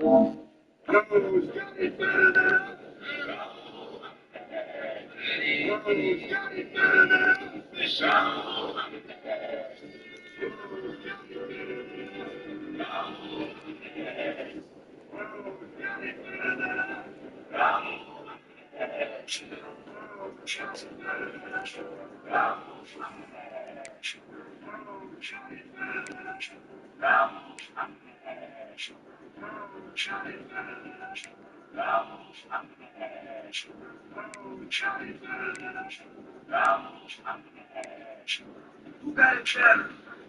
Who got it better?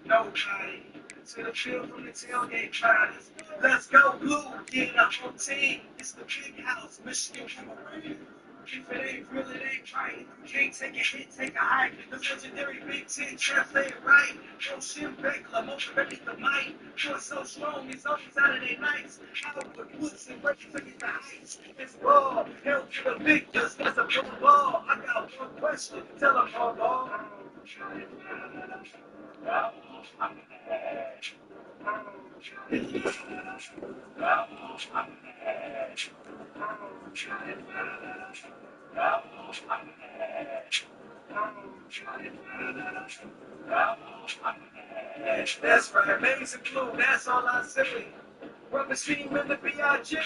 Nobody. To the field from the tailgate riders. Let's go blue, get up on team. It's the big house, Michigan Wolverine. If it ain't real, it ain't right. You can't take a hit, take a hike. The legendary Big Ten translate right. Ocean Beckler, motivated the mic. Force so strong, it's always Saturday nights. Howard Woods and ready to get the heights. It's ball, hell to the victors. That's a pro ball. I got one question. Tell them all ball. That's right, amazing blue, that's all I say. Rubber team in the B.I.J.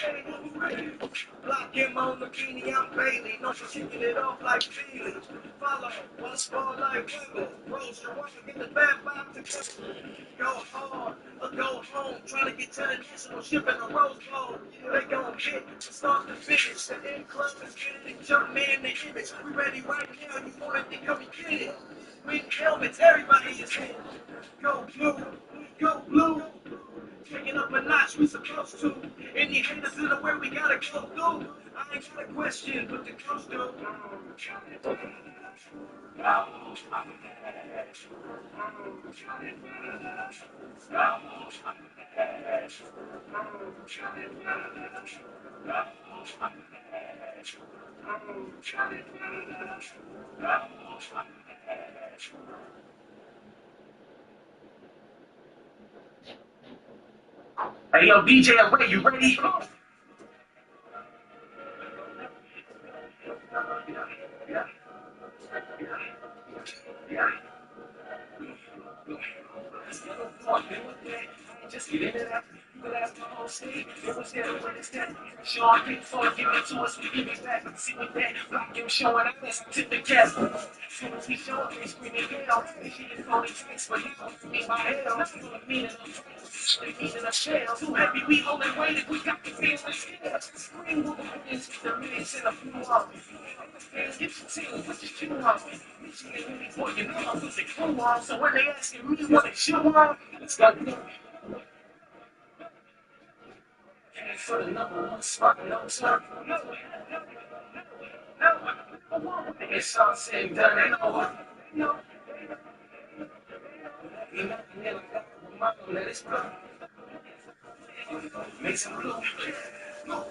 Block him on the beanie, I'm Bailey. No, she's kicking it off like Feely. Follow, bust ball like Wimble. Rose your wife, get the bad vibe together. Go hard or go home. Trying to get to the national ship in the Rose Bowl. They gon' hit from start to finish. The end club is getting it. Jump man, the image. We ready right now. You want it, then come and get it. Win helmets, everybody is in. Go blue, go blue. Taking up a notch, we supposed to. Any haters in the way we gotta go through. I ain't got a question, but the coach do. Hey yo, DJ Away, you ready? Just get into that. You last the whole state. It was there when it's that. Sean King for give it to us, we give it back. See with that. Block him showing out us to the cat. As soon as we show up, they screaming hell. They shit is only tricks, but now it's me my hell. Nothing gonna mean in a fight. They mean in a shell. Too heavy, we holding weight if we got the fans like scared. Scream with the hands, the minutes in a few hours. Fans, get your team, put your shoe on. Michigan really boy, you know I'm losing crew on. So when they asking me what they shoe on, it's like, for the number one spot, no turn. No. It's all said and done, ain't no one. No. You know, never got a mom, let it go. Make some blue. Go.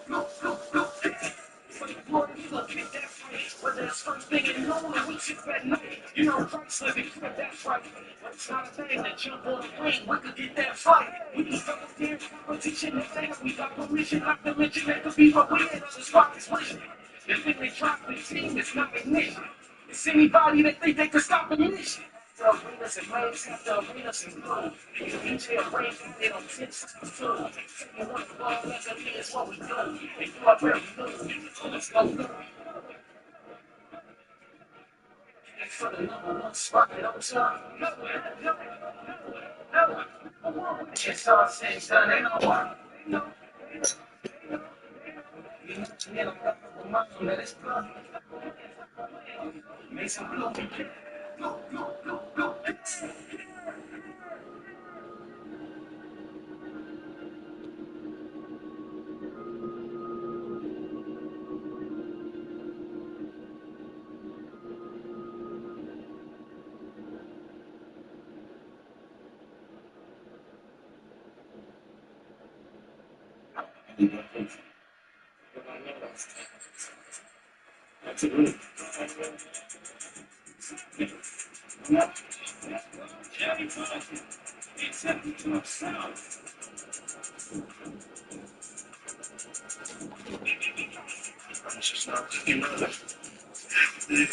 For the boy, you look at that fight. Whether it's first thing in the morning, we took that night. You know, Christ living, grip that fight. But it's not a thing to jump on the ring. We could get that fight. We can start with their competition and things. We got permission, not to mention that could be what we had on the spot is wishing. If they drop the team, it's not ignition. It's anybody that think they could stop the mission. The arenas and lanes have the arenas and blue. DJ Away got it on 10 seconds too. Taking one ball, that's a me is what we do. And you already knew. So let's go through. And for the number one spot, don't turn. No. It's all said and done, ain't no one. You know, I got a mom, let it go. Make some blue. Go. Pick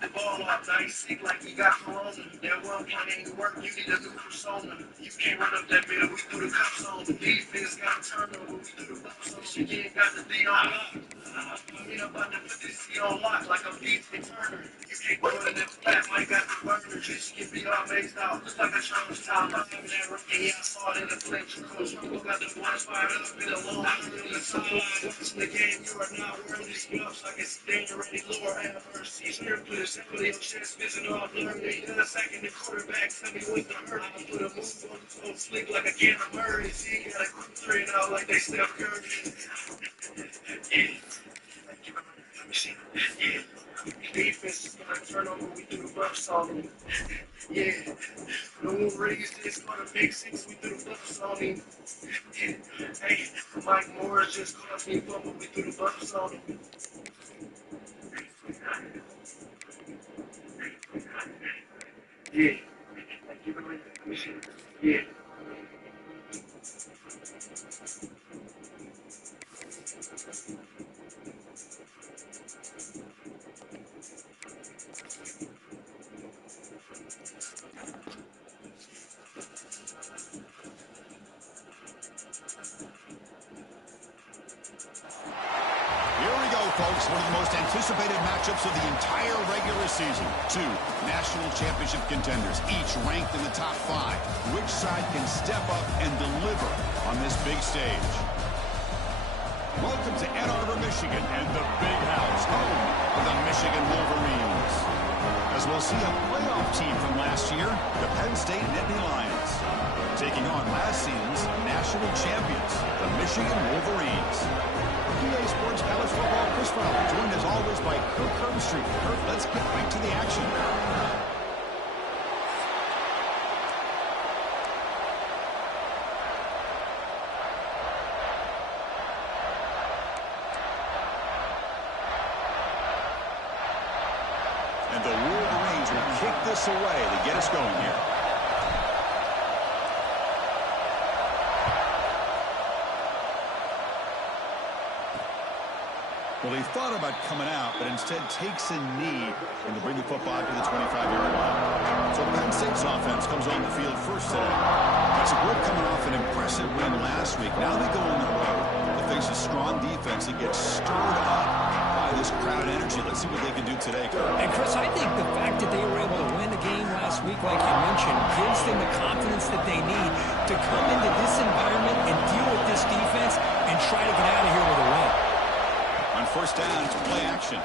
the ball off, now he's sick like he got corona. That one point ain't work, you need a new persona. You can't run up that middle, we threw the cups on. The defense got a turnover, we threw the bucks on. She ain't got the D on lock. I mean, I'm about to put this C on lock like I'm DJ Turner. You can't go in that flat, Mike got the burner. Just get beat all mazed out, looks like a challenge time. I'm having that rookie, I saw it in the flinch. Coach Rumble got the boys fired up in a long in the sideline. Watching the game, you are not wearing these gloves like it's danger ready, Lord have mercy. Scriptures, heavily on chest, vision all blurred. They done a second, the quarterback, tell me what's the hurt. I put a move on sleep like a can of Murray. See, got a quick 3 and out like they Steph Curry. Yeah. Let me see. Yeah. Defense is gonna turn over, we do the buffs on him. Yeah. No one raised this, caught a big 6, we do the buffs on him. Yeah. Hey, Mike Morris just cost me fumble, we do the buffs on him. Yeah. Let me see. Yeah. Folks, one of the most anticipated matchups of the entire regular season. Two national championship contenders, each ranked in the top 5. Which side can step up and deliver on this big stage? Welcome to Ann Arbor, Michigan, and the Big House, home of the Michigan Wolverines. As we'll see a playoff team from last year, the Penn State Nittany Lions, taking on last season's national champions, the Michigan Wolverines. PA Sports College Football, Chris Fowler, joined as always by Kirk Herbstreit. Kirk, let's get right to the action. And the Wolverines will kick this away to get us going here. Well, he thought about coming out, but instead takes a knee and to bring the football to the 25-yard line. So Penn State's offense comes on the field first today. That's a group coming off an impressive win last week. Now they go on the road to face a strong defense that gets stirred up by this crowd energy. Let's see what they can do today, Kurt. And, Chris, I think the fact that they were able to win the game last week, like you mentioned, gives them the confidence that they need to come into this environment and deal with this defense and try to get out of here with a win. On first down, it's play action.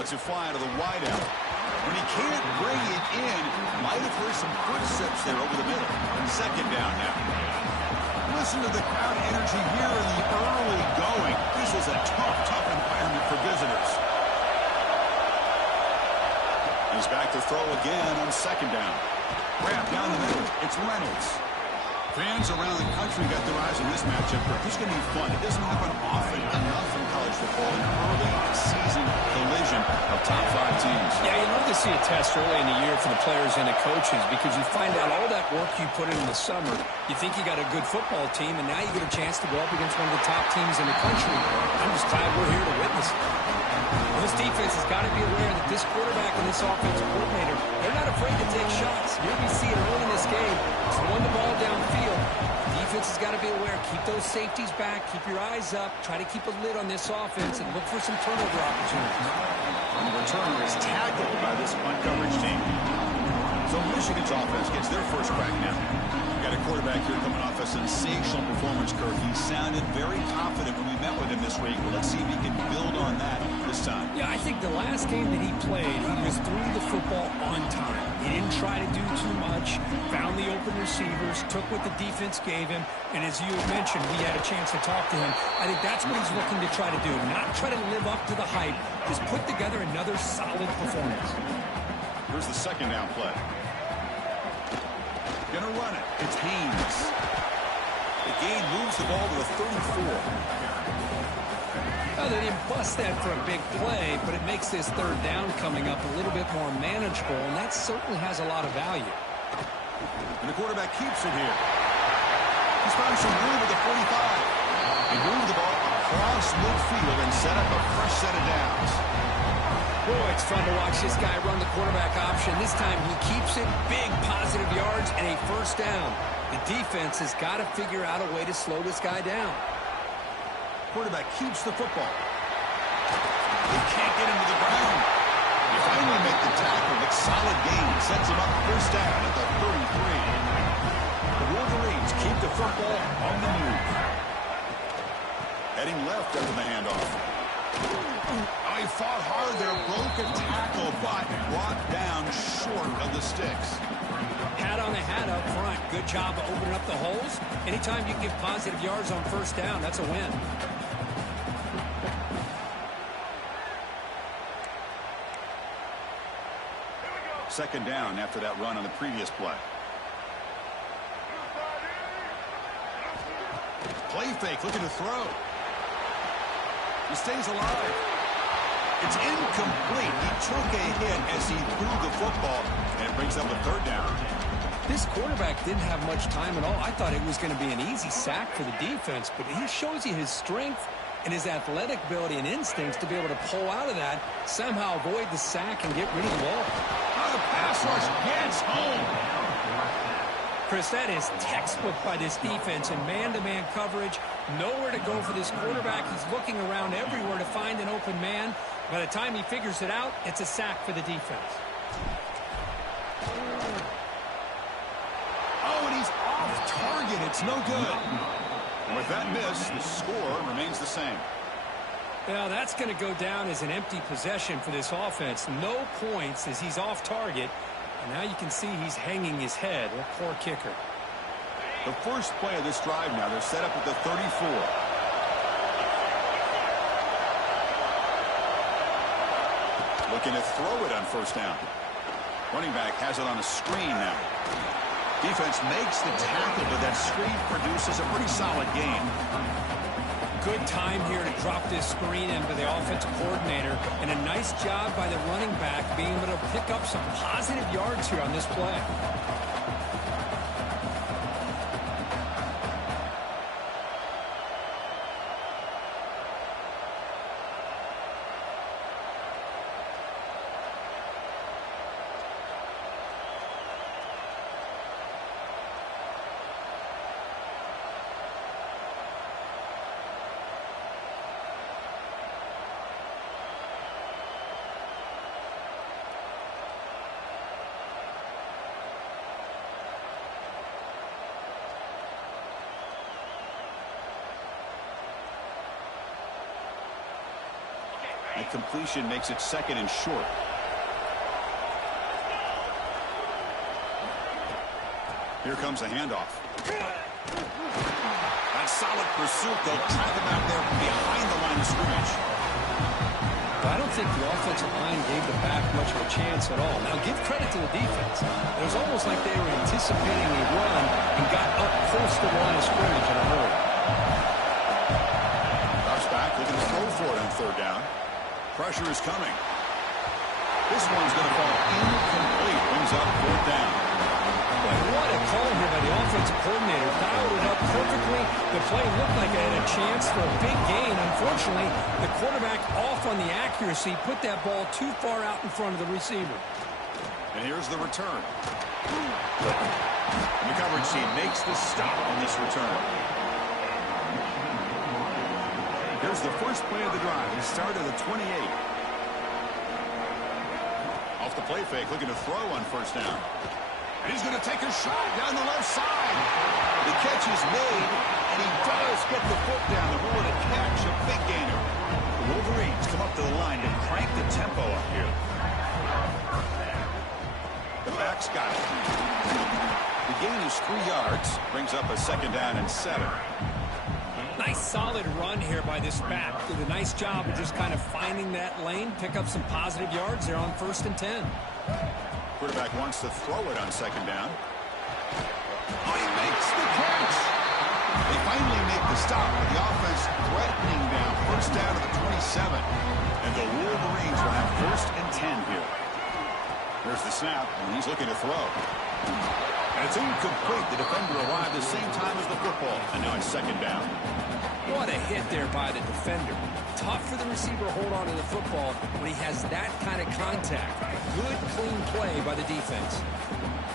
Lets it fly to the wideout. When he can't bring it in, might have heard some footsteps there over the middle. And second down now. Listen to the crowd energy here in the early going. This is a tough environment for visitors. He's back to throw again on second down. Grab down the middle. It's Reynolds. Fans around the country got their eyes on this matchup, but this is going to be fun. It doesn't happen often enough in college football, an early season collision of top 5 teams. Yeah, you love to see a test early in the year for the players and the coaches because you find out all that work you put in the summer. You think you got a good football team, and now you get a chance to go up against one of the top teams in the country. I'm just glad we're here to witness it. Well, this defense has got to be aware that this quarterback and this offensive coordinator, they're not afraid to take shots. You're going to see it early in this game. Throwing the ball downfield. Defense has got to be aware. Keep those safeties back. Keep your eyes up. Try to keep a lid on this offense and look for some turnover opportunities. And the returner is tackled by this punt coverage team. So Michigan's offense gets their first crack now. Got a quarterback here coming off a sensational performance, Kirk. He sounded very confident when we met with him this week. Well, let's see if he can build on that this time. Yeah, I think the last game that he played, he was throwing the football on time. He didn't try to do too much, found the open receivers, took what the defense gave him, and as you had mentioned, we had a chance to talk to him. I think that's what he's looking to try to do, not try to live up to the hype, just put together another solid performance. Here's the second down play. Gonna run it. It's Haynes. The gain moves the ball to the 34. Well, they didn't bust that for a big play, but it makes this third down coming up a little bit more manageable, and that certainly has a lot of value. And the quarterback keeps it here. He's found some room at the 45. They move the ball cross midfield and set up a fresh set of downs. Boy, it's fun to watch this guy run the quarterback option. This time he keeps it, big positive yards, and a first down. The defense has got to figure out a way to slow this guy down. Quarterback keeps the football. He can't get him to the ground. He finally make the tackle, but solid gain sets him up first down at the 33. The Wolverines keep the football on the move. Heading left after the handoff. Oh, he fought hard there, broke a tackle, but brought down short of the sticks. Hat on the hat up front. Good job of opening up the holes. Anytime you can get positive yards on first down, that's a win. Second down after that run on the previous play. Play fake, looking to throw. He stays alive. It's incomplete. He took a hit as he threw the football, and it brings up a third down. This quarterback didn't have much time at all. I thought it was going to be an easy sack for the defense, but he shows you his strength and his athletic ability and instincts to be able to pull out of that, somehow avoid the sack and get rid of the ball. The pass rush gets home. Chris, that is textbook by this defense in man-to-man coverage. Nowhere to go for this quarterback. He's looking around everywhere to find an open man. By the time he figures it out, it's a sack for the defense. Oh, and he's off target. It's no good. And with that miss, the score remains the same. Well, that's going to go down as an empty possession for this offense. No points as he's off target. And now you can see he's hanging his head. A poor kicker. The first play of this drive now, they're set up at the 34. Looking to throw it on first down. Running back has it on a screen now. Defense makes the tackle, but that screen produces a pretty solid gain. Good time here to drop this screen in for the offensive coordinator. And a nice job by the running back being able to pick up some positive yards here on this play. The completion makes it second and short. Here comes a handoff. That's solid pursuit. They'll track him out there behind the line of scrimmage. I don't think the offensive line gave the back much of a chance at all. Now, give credit to the defense. It was almost like they were anticipating a run and got up close to the line of scrimmage in a hurry. Drops back, looking to throw for it on third down. Pressure is coming. This one's going to fall incomplete. Brings up fourth down. What a call here by the offensive coordinator. Dialed it up perfectly. The play looked like it had a chance for a big gain. Unfortunately, the quarterback off on the accuracy, put that ball too far out in front of the receiver. And here's the return. And the coverage team makes the stop on this return. Here's the first play of the drive. He started at the 28. Off the play fake, looking to throw on first down. And he's going to take a shot down the left side. The catch is made, and he does get the foot down. The ball to catch, a big gainer. The Wolverines come up to the line to crank the tempo up here. The back's got it. The gain is 3 yards. Brings up a second down and 7. Nice solid run here by this back. Did a nice job of just kind of finding that lane, pick up some positive yards there on 1st and 10. Quarterback wants to throw it on second down. Oh, he makes the catch. They finally make the stop with the offense threatening down. First down to the 27. And the Wolverines will have 1st and 10 here. There's the snap, and he's looking to throw. And it's incomplete. The defender arrived the same time as the football. And now it's second down. What a hit there by the defender. Tough for the receiver to hold on to the football when he has that kind of contact. Good, clean play by the defense.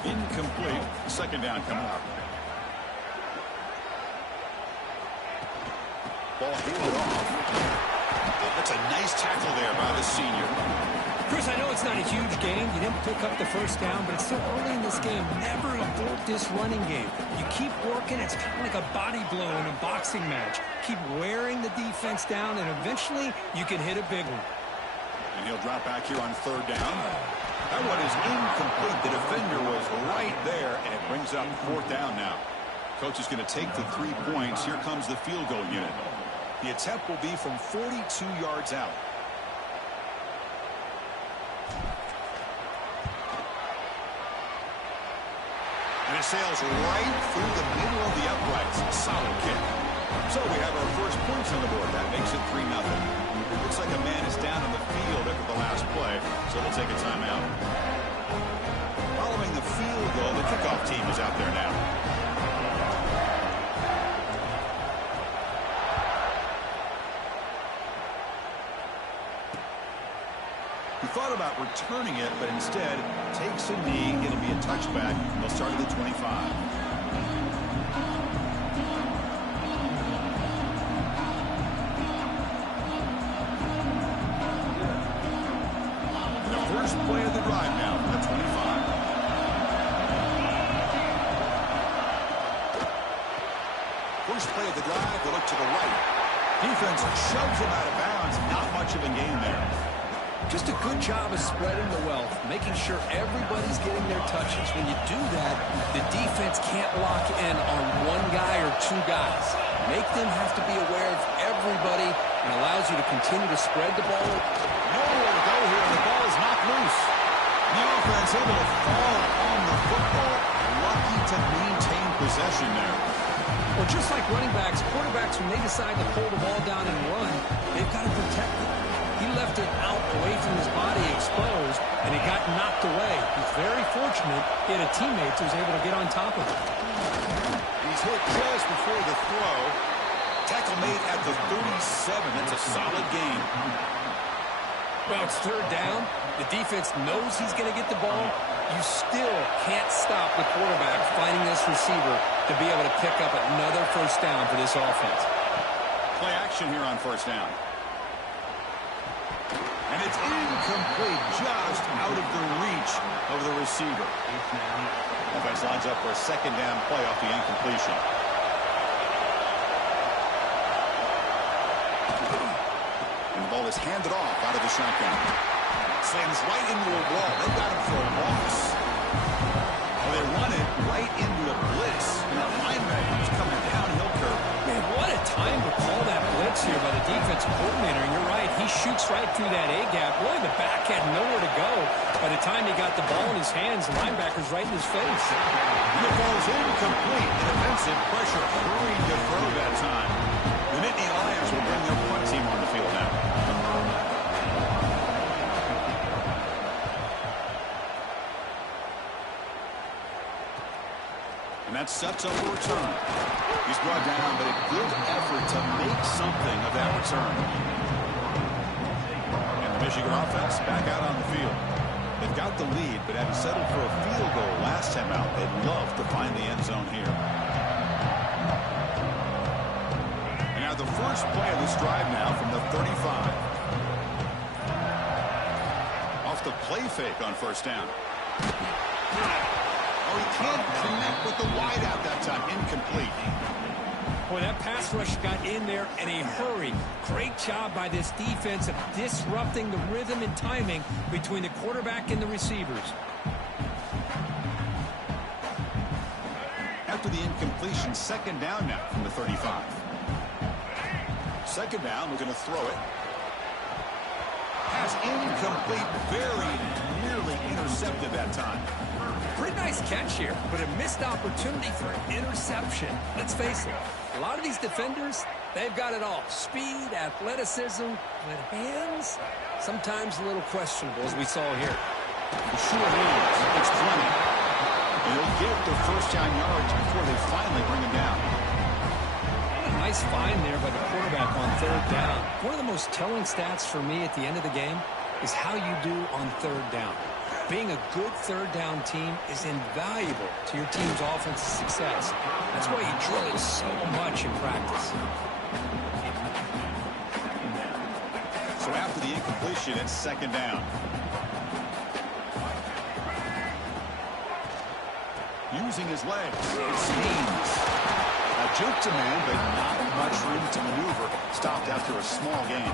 Incomplete. Second down coming up. Ball handed off. That's a nice tackle there by the senior. Chris, I know it's not a huge game. You didn't pick up the first down, but it's still early in this game. Never abort this running game. You keep working. It's kind of like a body blow in a boxing match. Keep wearing the defense down, and eventually you can hit a big one. And he'll drop back here on third down. That one is incomplete. The defender was right there, and it brings up fourth down now. Coach is going to take the 3 points. Here comes the field goal unit. The attempt will be from 42 yards out. And it sails right through the middle of the uprights. Solid kick. So we have our first points on the board. That makes it 3-0. Looks like a man is down on the field after the last play, so they'll take a timeout. Following the field goal, the kickoff team is out there now. He thought about returning it, but instead takes a knee. It'll be a touchback. They'll start at the 25. The first play of the drive now from the 25. First play of the drive, they look to the right. Defense shoves him out of bounds. Not much of a gain there. Just a good job of spreading the wealth, making sure everybody's getting their touches. When you do that, the defense can't lock in on one guy or two guys. Make them have to be aware of everybody and allows you to continue to spread the ball. Nowhere to go here, and the ball is knocked loose. The offense able to fall on the football. Lucky to maintain possession there. Well, just like running backs, quarterbacks, when they decide to pull the ball down and run, they've got to protect it. He left it out away from his body exposed, and it got knocked away. He's very fortunate he had a teammate who was able to get on top of it. He's hit just before the throw. Tackle made at the 37. That's a solid gain. Well, it's third down. The defense knows he's going to get the ball. You still can't stop the quarterback finding this receiver to be able to pick up another first down for this offense. Play action here on first down. And it's incomplete, just out of the reach of the receiver. Offense lines up for a second down play off the incompletion. And the ball is handed off out of the shotgun. Slams right into a wall. They've got him for a loss. Well, they run it right into a blitz. And that linebacker is coming downhill curve. Man, what a time to call that blitz here by the defensive coordinator. And you're right, he shoots right through that A-gap. Really, the back had nowhere to go. By the time he got the ball in his hands, the linebacker's right in his face. And the ball's incomplete. The defensive pressure hurried to throw that time. The Nittany Lions will bring their punt team on the field now. And that sets up a return. He's brought down, but a good effort to make something of that return. And the Michigan offense back out on the field. They've got the lead, but having settled for a field goal last time out, they'd love to find the end zone here. And now the first play of this drive now from the 35. Off the play fake on first down. Oh, he can't connect with the wideout that time. Incomplete. Boy, that pass rush got in there in a hurry. Great job by this defense of disrupting the rhythm and timing between the quarterback and the receivers. After the incompletion, second down now from the 35. Second down, we're going to throw it. Pass incomplete, very nearly intercepted that time. Pretty nice catch here, but a missed opportunity for an interception. Let's face it, a lot of these defenders, they've got it all. Speed, athleticism, but hands, sometimes a little questionable, as we saw here. The short hands, it's plenty. And they'll get the first down yards before they finally bring him down. Nice find there by the quarterback on third down. One of the most telling stats for me at the end of the game is how you do on third down. Being a good third down team is invaluable to your team's offensive success. That's why you drill so much in practice. So after the incompletion, it's second down. Using his legs, it's Haynes. A juke to man, but not much room to maneuver. Stopped after a small gain.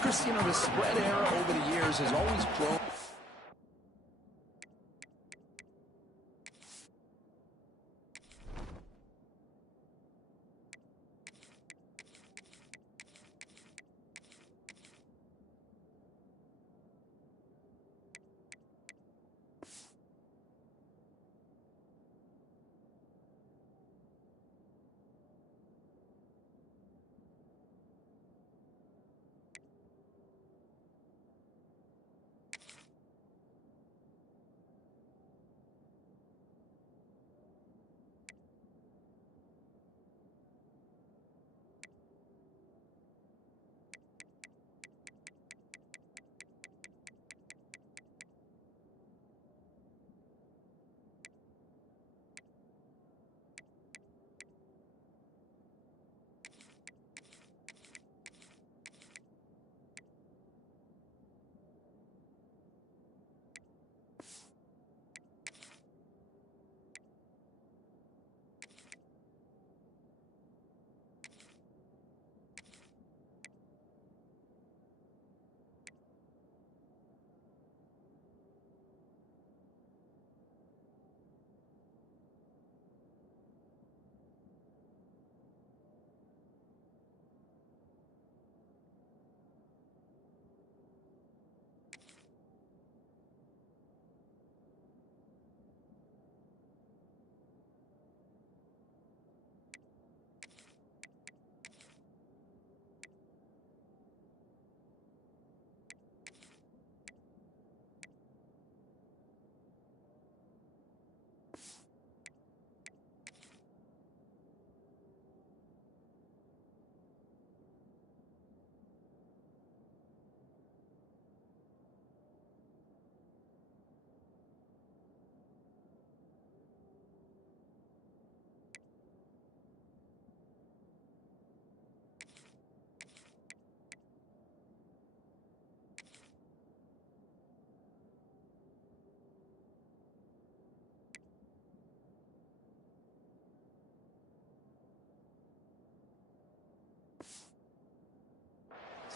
Chris, you know, the spread era over the years has always grown.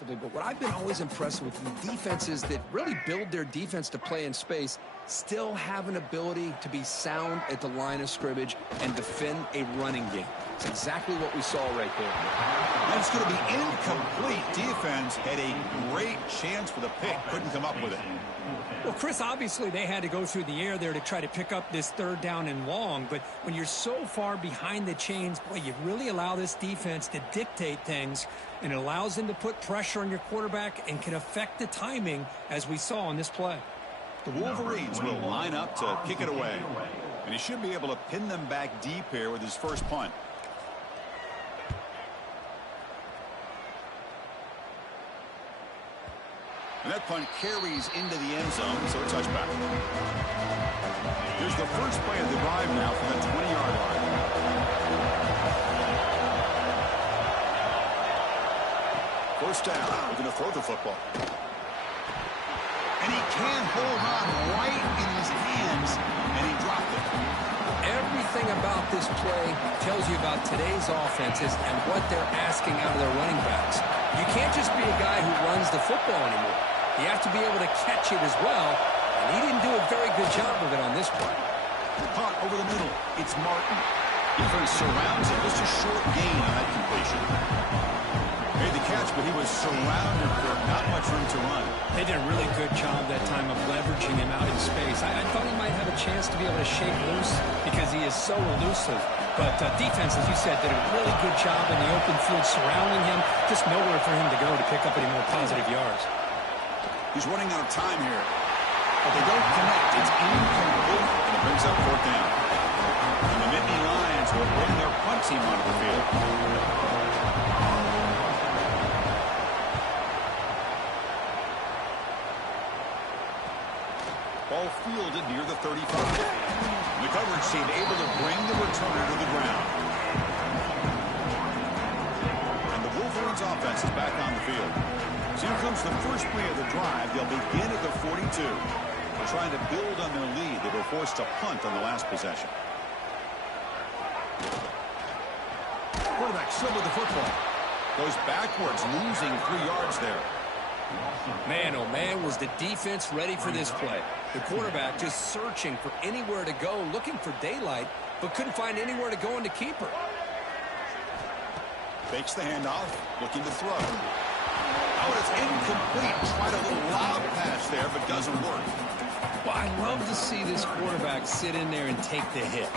But what I've been always impressed with defenses that really build their defense to play in space still have an ability to be sound at the line of scrimmage and defend a running game. It's exactly what we saw right there. That's going to be incomplete. Defense had a great chance for the pick. Couldn't come up with it. Well, Chris, obviously they had to go through the air there to try to pick up this third down and long. But when you're so far behind the chains, boy, you really allow this defense to dictate things. And it allows them to put pressure on your quarterback and can affect the timing, as we saw on this play. The Wolverines will line up to kick it away. And he should be able to pin them back deep here with his first punt. And that punt carries into the end zone, so a touchback. Here's the first play of the drive now from the 20-yard line. First down, we're going to throw the football. And he can hold on right in his hands, and he dropped it. Everything about this play tells you about today's offenses and what they're asking out of their running backs. You can't just be a guy who runs the football anymore. You have to be able to catch it as well, and he didn't do a very good job of it on this play. Caught over the middle. It's Martin. Defense surrounds him. Just a short gain on that completion. Made the catch, but he was surrounded for not much room to run. They did a really good job that time of leveraging him out in space. I thought he might have a chance to be able to shake loose because he is so elusive. But defense, as you said, did a really good job in the open field surrounding him. Just nowhere for him to go to pick up any more positive yards. He's running out of time here. but they don't connect. It's incomplete, and it brings up fourth down. And the Nittany Lions will bring their punt team onto the field. Ball fielded near the 35. The coverage team able to bring the returner to the ground. And the Wolverines offense is back on the field. So here comes the first play of the drive. They'll begin at the 42. They're trying to build on their lead. They were forced to punt on the last possession. Quarterback still with the football. Goes backwards, losing 3 yards there. Man, oh man, was the defense ready for this play. The quarterback just searching for anywhere to go, looking for daylight, but couldn't find anywhere to go in the keeper. Fakes the handoff, looking to throw. Oh, it's incomplete. Tried a little lob pass there, but doesn't work. Well, I love to see this quarterback sit in there and take the hit.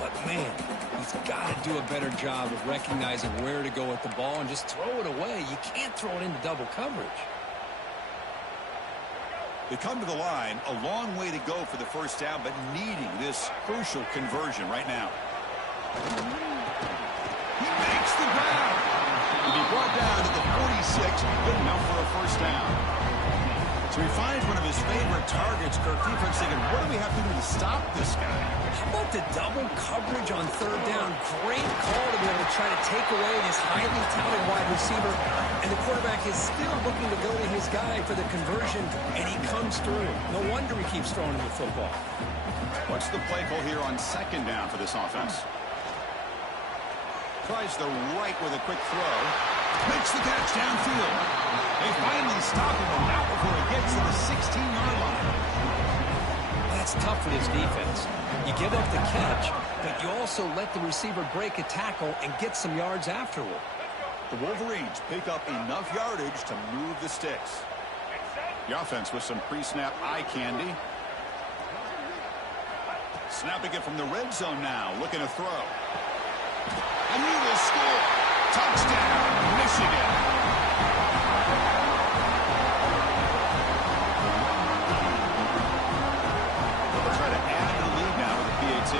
But, man, he's got to do a better job of recognizing where to go with the ball and just throw it away. You can't throw it into double coverage. They come to the line, a long way to go for the first down, but needing this crucial conversion right now. He makes the ground. He'll be brought down to the 46, good enough for a first down. So he finds one of his favorite targets. Kirk defense thinking, what do we have to do to stop this guy? How about the double coverage on third down? Great call to be able to try to take away this highly touted wide receiver. And the quarterback is still looking to go to his guy for the conversion, and he comes through. No wonder he keeps throwing him the football. What's the play call here on second down for this offense? Tries the right with a quick throw. Makes the catch downfield. They finally stop him, but not before he gets to the 16-yard line. That's tough for this defense. You give up the catch, but you also let the receiver break a tackle and get some yards afterward. The Wolverines pick up enough yardage to move the sticks. The offense with some pre-snap eye candy. Snapping it from the red zone now, looking to throw. And he will score. Touchdown, Michigan. They'll try to add to the lead now with the PAT.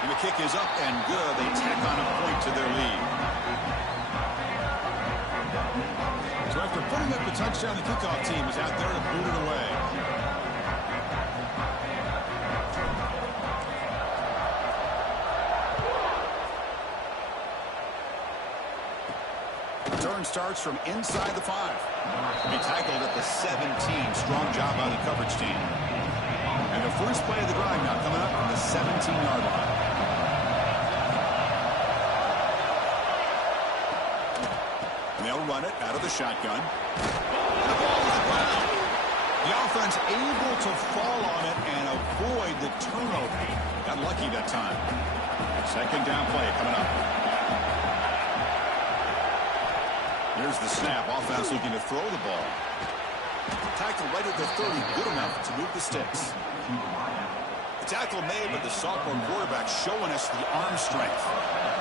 And the kick is up and good. They tack on a point to their lead. So after putting up the touchdown, the kickoff team is out there to boot it away. Return starts from inside the 5. He tackled at the 17. Strong job by the coverage team. And the first play of the drive now coming up from the 17-yard line. And they'll run it out of the shotgun. And the ball to the ground. The offense able to fall on it and avoid the turnover. Got lucky that time. Second down play coming up. Here's the snap. Offense looking to throw the ball. Tackle right at the 30. Good enough to move the sticks. The tackle made, but the sophomore quarterback showing us the arm strength.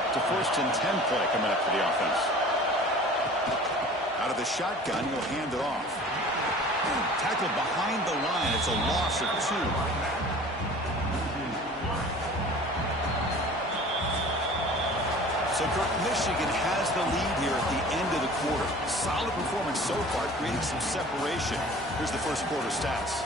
It's a 1st and 10 play coming up for the offense. Out of the shotgun, he'll hand it off. Tackle behind the line. It's a loss of 2. So, Kirk, Michigan has the lead here at the end of the quarter. Solid performance so far, creating some separation. Here's the first quarter stats.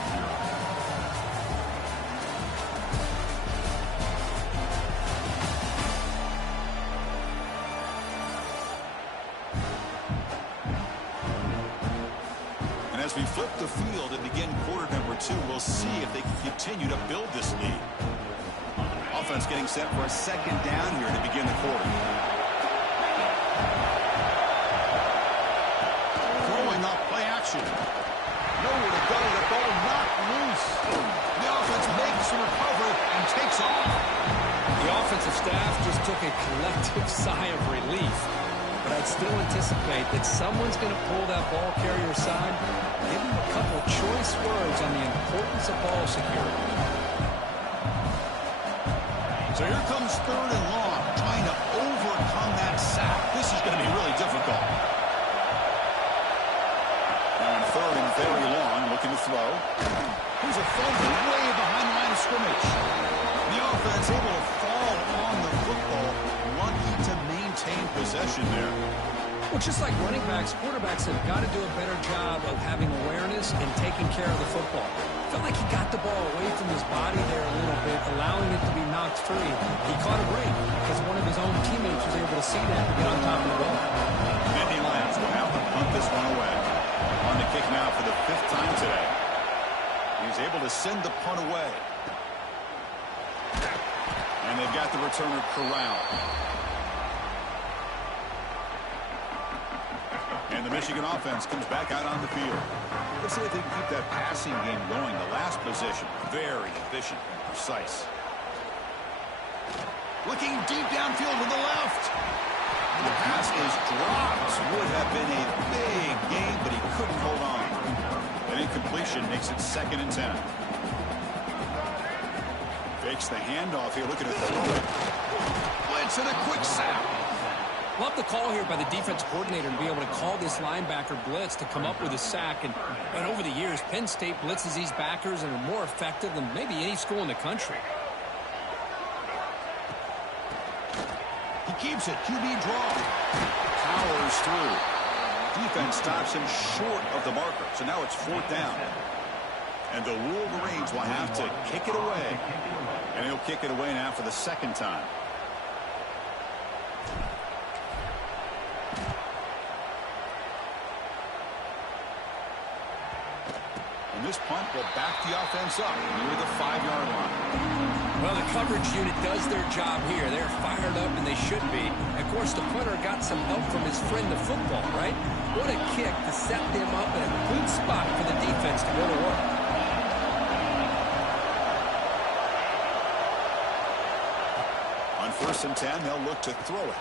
And as we flip the field and begin quarter number 2, we'll see if they can continue to build this lead. Offense getting set for a second down here to begin the quarter. Throwing off play action. Nowhere to go. The ball knocked loose. The offense makes the recovery and takes off. The offensive staff just took a collective sigh of relief. But I'd still anticipate that someone's going to pull that ball carrier aside, give him a couple choice words on the importance of ball security. So here comes 3rd and long, trying to overcome that sack. This is going to be really difficult. throw. Here's a fumble way behind the line of scrimmage. The offense able to fall on the football, lucky to maintain possession there. Well, just like running backs, quarterbacks have got to do a better job of having awareness and taking care of the football. Felt like he got the ball away from his body there a little bit, allowing it to be knocked free. He caught a break because one of his own teammates was able to see that and get on top of the ball. Nittany Lions will have to punt this one away. On the kick now for the 5th time today. He's able to send the punt away. And they've got the returner corralled. And the Michigan offense comes back out on the field. Let's see if they can keep that passing game going. The last possession, very efficient and precise. Looking deep downfield with the left. The pass is dropped. Would have been a big game, but he couldn't hold on. An incompletion makes it 2nd and 10. Fakes the handoff here, looking to throw it. Blitz and a quick sack. Love the call here by the defense coordinator to be able to call this linebacker blitz to come up with a sack. And over the years, Penn State blitzes these backers and are more effective than maybe any school in the country. He keeps it. QB draw. Powers through. Defense stops him short of the marker. So now it's 4th down. And the Wolverines will have to kick it away. And he'll kick it away now for the 2nd time. And this punt will back the offense up near the 5-yard line. Well, the coverage unit does their job here. They're fired up, and they should be. Of course, the punter got some help from his friend, the football, right? What a kick to set them up in a good spot for the defense to go to work. On 1st and 10, they'll look to throw it.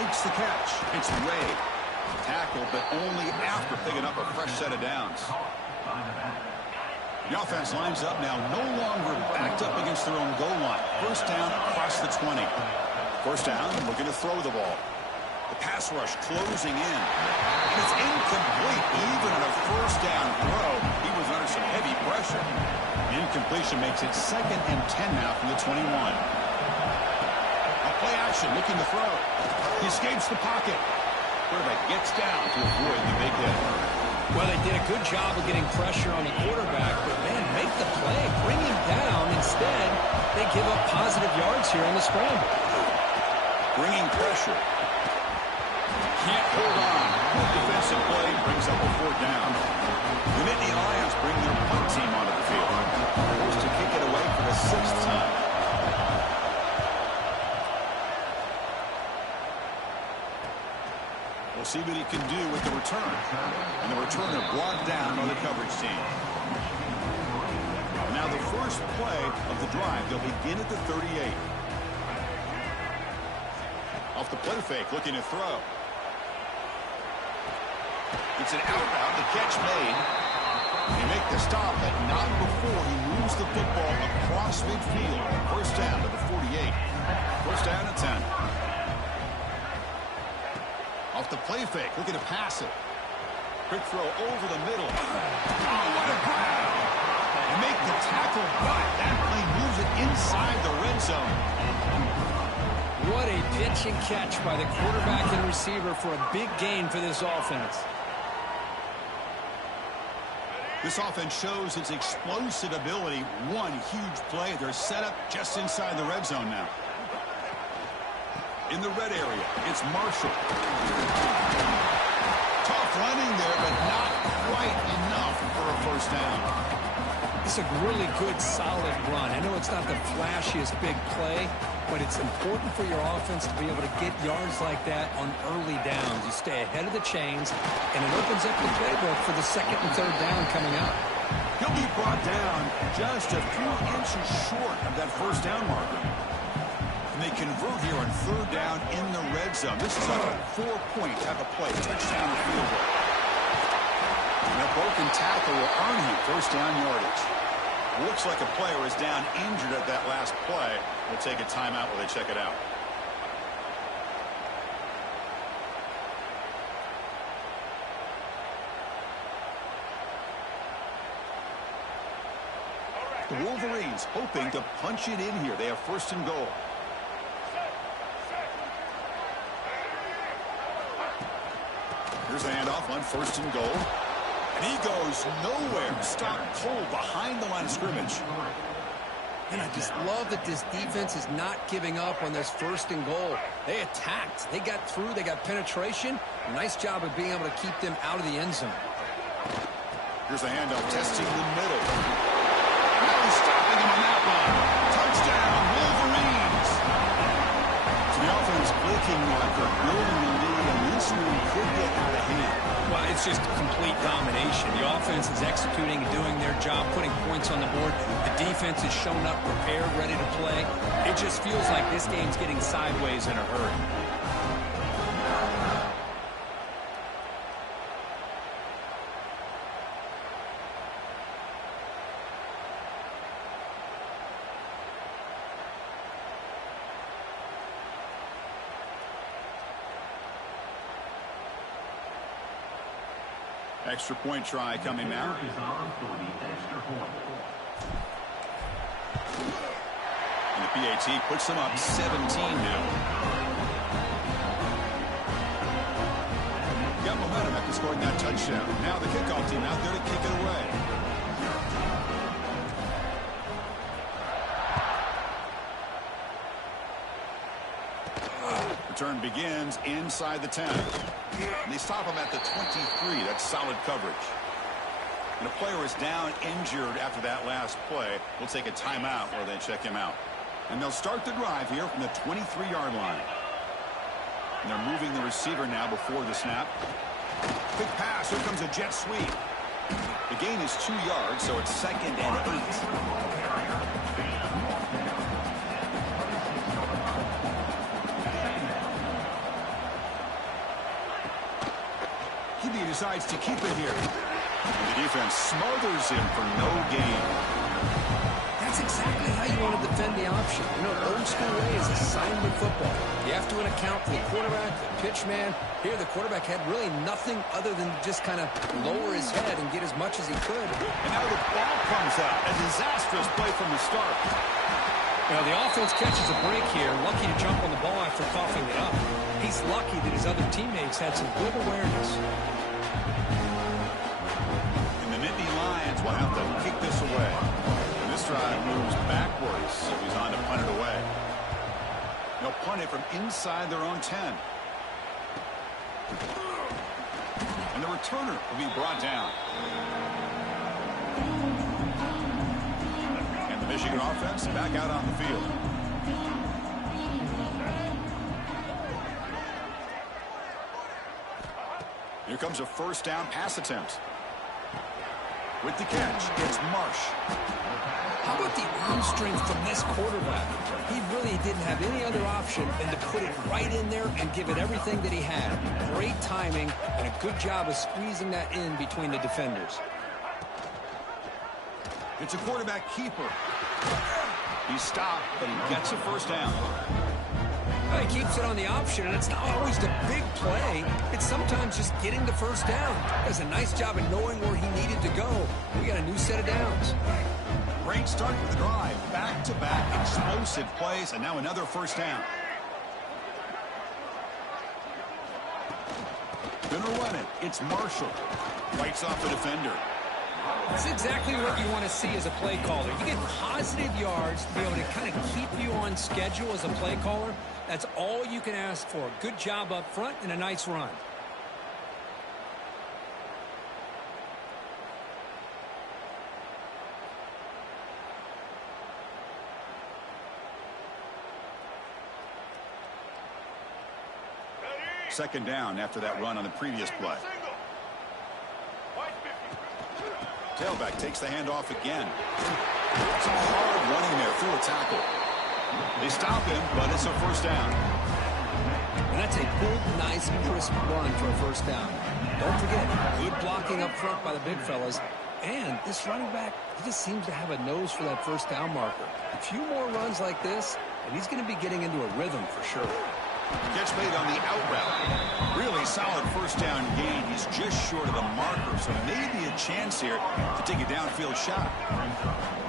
Makes the catch. It's Ray. Tackled, but only after picking up a fresh set of downs. The offense lines up now, no longer backed up against their own goal line. 1st down across the 20. 1st down, looking to throw the ball. The pass rush closing in. And it's incomplete. Even on a 1st down throw, he was under some heavy pressure. The incompletion makes it 2nd and 10 now from the 21. A play action, looking to throw. He escapes the pocket. Quarterback gets down to avoid the big hit. Well, they did a good job of getting pressure on the quarterback, but, man, make the play. Bring him down. Instead, they give up positive yards here on the scramble. Bringing pressure. Can't hold on. Good defensive play brings up a 4th down. The Nittany Lions bring their punt team onto the field. Forced to kick it away for the 6th time. We'll see what he can do with the return. And the returner brought down by the coverage team. Now the first play of the drive. They'll begin at the 38. Off the play fake, looking to throw. It's an out route. The catch made. They make the stop, but not before he moves the football across midfield. 1st down to the 48. 1st down to 10. Off the play fake, looking to pass it. Quick throw over the middle. Oh, what a grab! And make the tackle, but that play moves it inside the red zone. What a pitch and catch by the quarterback and receiver for a big gain for this offense. This offense shows its explosive ability. One huge play. They're set up just inside the red zone now. In the red area, it's Marshall. Tough running there, but not quite enough for a 1st down. It's a really good, solid run. I know it's not the flashiest big play, but it's important for your offense to be able to get yards like that on early downs. You stay ahead of the chains, and it opens up the playbook for the 2nd and 3rd down coming up. He'll be brought down just a few inches short of that 1st down marker. And they convert here on 3rd down in the red zone. This is like a 4-point type of play. Touchdown or field goal. And a broken tackle will earn him 1st down yardage. Looks like a player is down injured at that last play. We'll take a timeout while they check it out. The Wolverines hoping to punch it in here. They have first and goal. Here's the handoff on first and goal. And he goes nowhere. Stopped cold behind the line of scrimmage. And I just love that this defense is not giving up on this first and goal. They attacked. They got through. They got penetration. Nice job of being able to keep them out of the end zone. Here's the handoff, testing the middle. No stopping him on that one. Touchdown, Wolverines. So the offense blinking after building the lead, and this one could get out of hand. Well, it's just complete domination. The offense is executing and doing their job, putting points on the board. The defense is shown up, prepared, ready to play. It just feels like this game's getting sideways in a hurry. Extra point try coming now. And the PAT puts them up 17 now. Got momentum after scoring that touchdown. Now the kickoff team out there to kick it away. Return begins inside the 10. And they stop him at the 23. That's solid coverage. And a player is down injured after that last play. We'll take a timeout or they check him out. And they'll start the drive here from the 23-yard line. And they're moving the receiver now before the snap. Quick pass. Here comes a jet sweep. The gain is 2 yards, so it's 2nd and 8. He decides to keep it here. The defense smothers him for no gain. That's exactly how you want to defend the option. You know, old school way is assignment football. You have to account for the quarterback, the pitch man. Here, the quarterback had really nothing other than just kind of lower his head and get as much as he could. And now the ball comes out. A disastrous play from the start. Now, the offense catches a break here. Lucky to jump on the ball after coughing it up. He's lucky that his other teammates had some good awareness. And the Nittany Lions will have to kick this away. And this drive moves backwards, so he's on to punt it away. They'll punt it from inside their own 10. And the returner will be brought down. And the Michigan offense back out on the field. Here comes a first down pass attempt. With the catch, it's Marsh. How about the arm strength from this quarterback? He really didn't have any other option than to put it right in there and give it everything that he had. Great timing and a good job of squeezing that in between the defenders. It's a quarterback keeper. He's stopped, but he gets a first down. Well, he keeps it on the option, and it's not always the big play. It's sometimes just getting the first down. Does a nice job of knowing where he needed to go. We got a new set of downs. Great start to the drive. Back-to-back explosive plays, and now another first down. Gonna run it. It's Marshall. Fights off the defender. That's exactly what you want to see as a play caller. You get positive yards to be able to kind of keep you on schedule as a play caller. That's all you can ask for. Good job up front and a nice run. Second down after that run on the previous play. Tailback takes the handoff again. It's a hard running there through a tackle. They stop him, but it's a first down. And that's a good, nice, crisp run for a first down. Don't forget, good blocking up front by the big fellas. And this running back, he just seems to have a nose for that first down marker. A few more runs like this, and he's going to be getting into a rhythm for sure. Gets made on the out route. Really solid first down gain. He's just short of the marker, so maybe a chance here to take a downfield shot.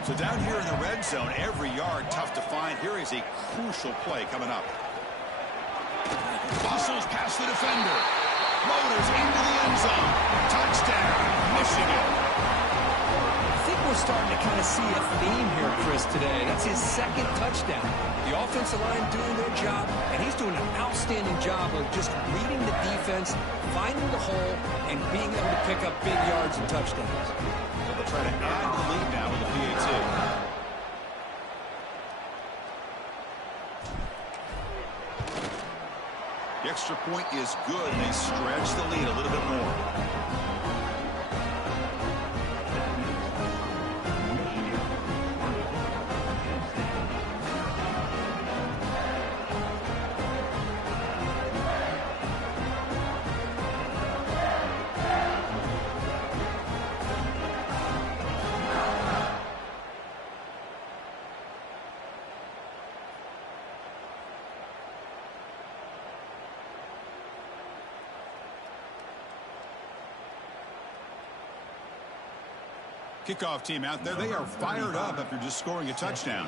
So down here in the red zone, every yard tough to find. Here is a crucial play coming up. Bustles past the defender. Motors into the end zone. Touchdown, Michigan. I think we're starting to kind of see a theme here, Chris, today. That's his second touchdown. The offensive line doing their job, and he's doing an outstanding job of just reading the defense, finding the hole, and being able to pick up big yards and touchdowns. So they'll try to add the lead now with the PAT. The extra point is good, and they stretch the lead a little bit more. Kickoff team out there, they are fired up after just scoring a touchdown.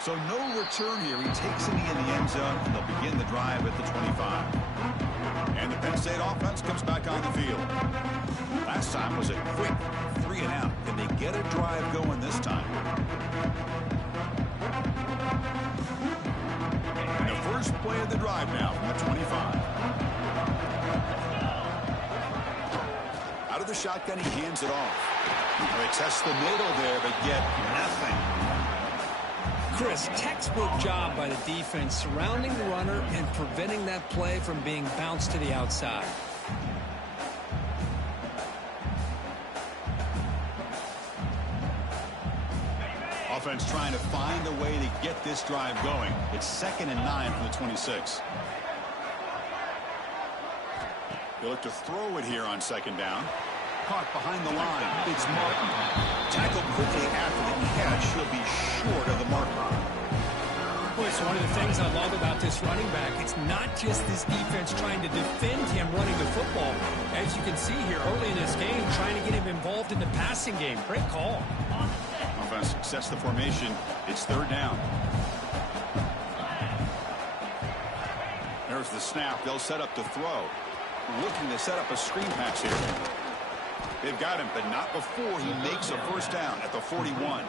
So no return here. He takes it in the end zone, and they'll begin the drive at the 25. And the Penn State offense comes back on the field. Last time was a quick 3 and out. Can they get a drive going this time? And the first play of the drive now from the 25. Out of the shotgun, he hands it off. They test the middle there, but get nothing. Chris, textbook job by the defense surrounding the runner and preventing that play from being bounced to the outside. Offense trying to find a way to get this drive going. It's 2nd and 9 from the 26. They look to throw it here on 2nd down. caught behind the line. It's Martin. Tackled quickly after the catch. He'll be short of the marker. Boy, so one of the things I love about this running back, it's not just this defense trying to defend him running the football. As you can see here early in this game, trying to get him involved in the passing game. Great call. Offense sets the formation. It's third down. There's the snap. They'll set up to throw. Looking to set up a screen pass here. They've got him, but not before he makes a first down at the 41.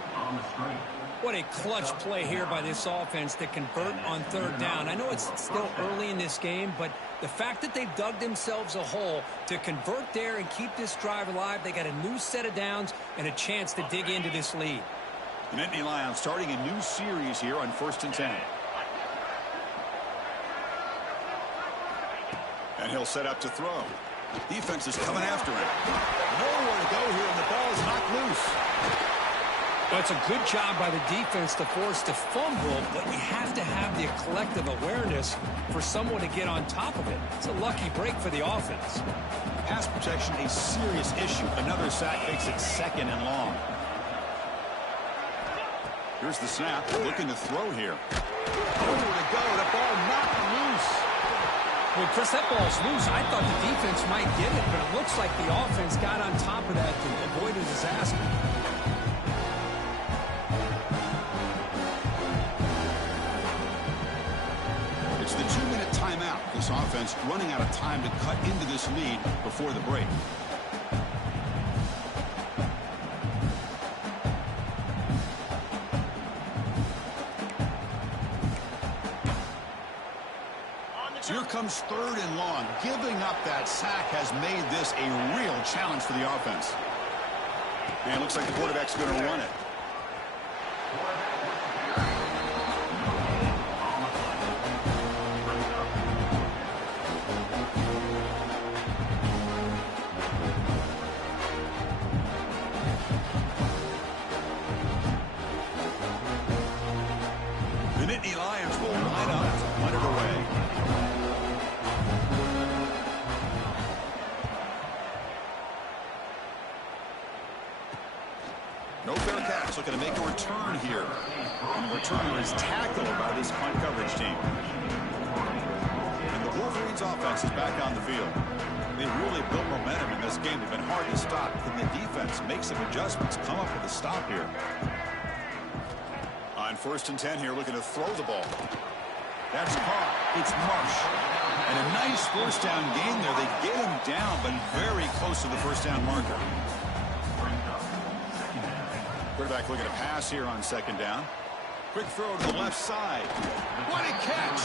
What a clutch play here by this offense to convert on third down. I know it's still early in this game, but the fact that they've dug themselves a hole to convert there and keep this drive alive, they got a new set of downs and a chance to dig into this lead. The Nittany Lions starting a new series here on 1st and 10. And he'll set up to throw. Defense is coming after him. Nowhere to go here, and the ball is knocked loose. Well, it's a good job by the defense to force the fumble, but you have to have the collective awareness for someone to get on top of it. It's a lucky break for the offense. Pass protection, a serious issue. Another sack makes it 2nd and long. Here's the snap. Looking to throw here. Nowhere to go. The ball knocked loose. Well, Chris, that ball's loose. I thought the defense might get it, but it looks like the offense got on top of that to avoid a disaster. It's the 2-minute timeout. This offense running out of time to cut into this lead before the break. Here comes 3rd and long. Giving up that sack has made this a real challenge for the offense. And it looks like the quarterback's going to run it. The Nittany Lions will line up to punt it away. No fair catch, looking to make a return here. And the returner is tackled by this punt coverage team. And the Wolverines offense is back on the field. They really built momentum in this game. They've been hard to stop. Can the defense make some adjustments, come up with a stop here? On 1st and 10 here, looking to throw the ball. That's caught. It's Marsh. And a nice first down gain there. They get him down, but very close to the first down marker. Quarterback looking to pass here on 2nd down. Quick throw to the left side. What a catch!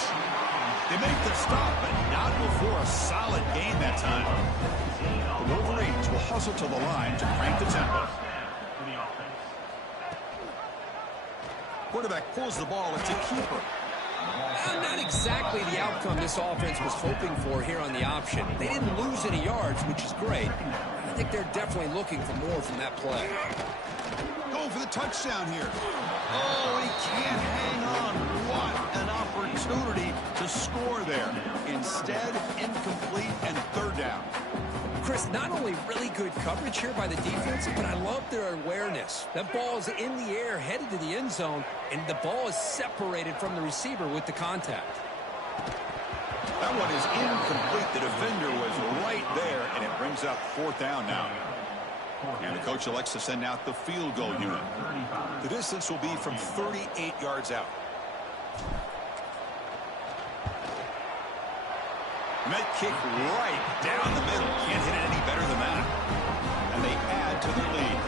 They make the stop, but not before a solid gain that time. The Wolverines will hustle to the line to crank the tempo. Quarterback pulls the ball. It's a keeper. Not exactly the outcome this offense was hoping for here on the option. They didn't lose any yards, which is great. I think they're definitely looking for more from that play. Going for the touchdown here. Oh, he can't hang on. What an opportunity to score there. Instead, incomplete and 3rd down. Chris, not only really good coverage here by the defense, but I love their awareness. That ball is in the air, headed to the end zone, and the ball is separated from the receiver with the contact. That one is incomplete. The defender was right there, and it brings up 4th down now. And the coach elects to send out the field goal unit. The distance will be from 38 yards out. Met kick right down the middle. Can't hit it any better than that. And they add to their lead.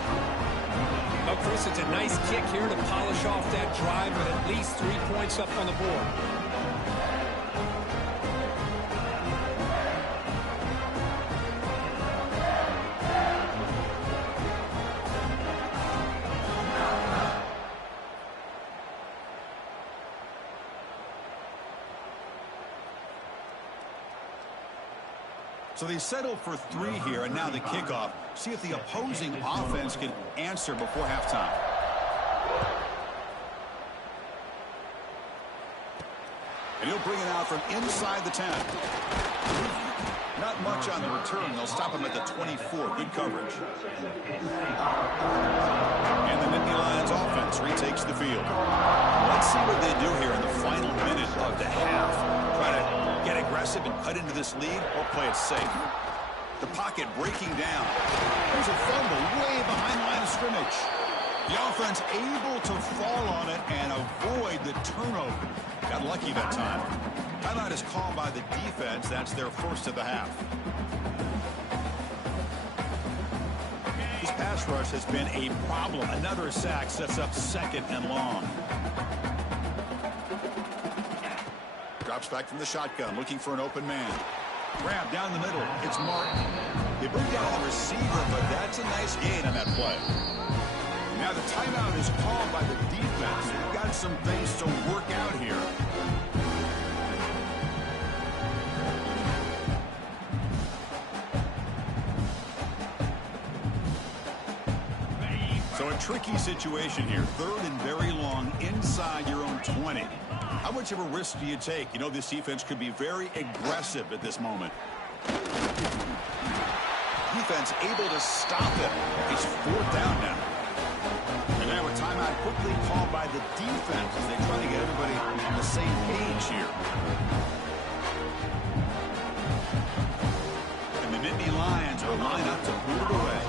Well, Chris, it's a nice kick here to polish off that drive with at least 3 points up on the board. So they settle for 3 here, and now the kickoff. See if the opposing offense can answer before halftime. And he'll bring it out from inside the 10. Not much on the return. They'll stop him at the 24. Good coverage. And the Nittany Lions offense retakes the field. Let's see what they do here in the final minute of the half. Try to get aggressive and cut into this lead or play it safe. The pocket breaking down. There's a fumble way behind line of scrimmage. The offense able to fall on it and avoid the turnover. Got lucky that time. Timeout is called by the defense. That's their first of the half. This pass rush has been a problem. Another sack sets up second and long. Drops back from the shotgun, looking for an open man. Grab down the middle. It's Martin. They bring down the receiver, but that's a nice gain on that play. Now the timeout is called by the defense. They've got some things to work out here. So a tricky situation here. Third and very long inside your own 20. How much of a risk do you take? You know, this defense could be very aggressive at this moment. Defense able to stop it. It's fourth down now. And now a timeout quickly called by the defense as they try to get everybody on the same page here. And the Nittany Lions are lined up to boot it away.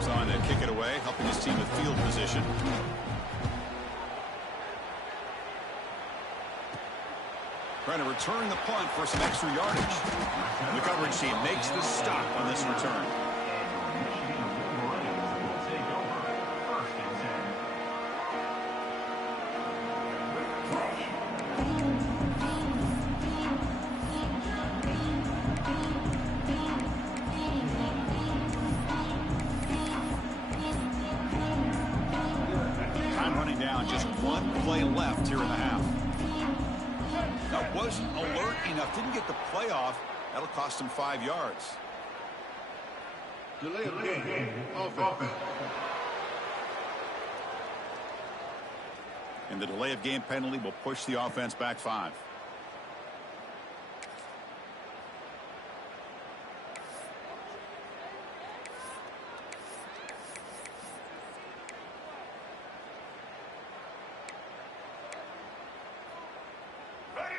So on to kick it away, helping his team with field position. Trying to return the punt for some extra yardage. And the coverage team makes the stop on this return. Time running down, just one play left here in the half. That wasn't alert enough. Didn't get the play off. That'll cost him 5 yards. Delay of game. Offense. And the delay of game penalty will push the offense back 5.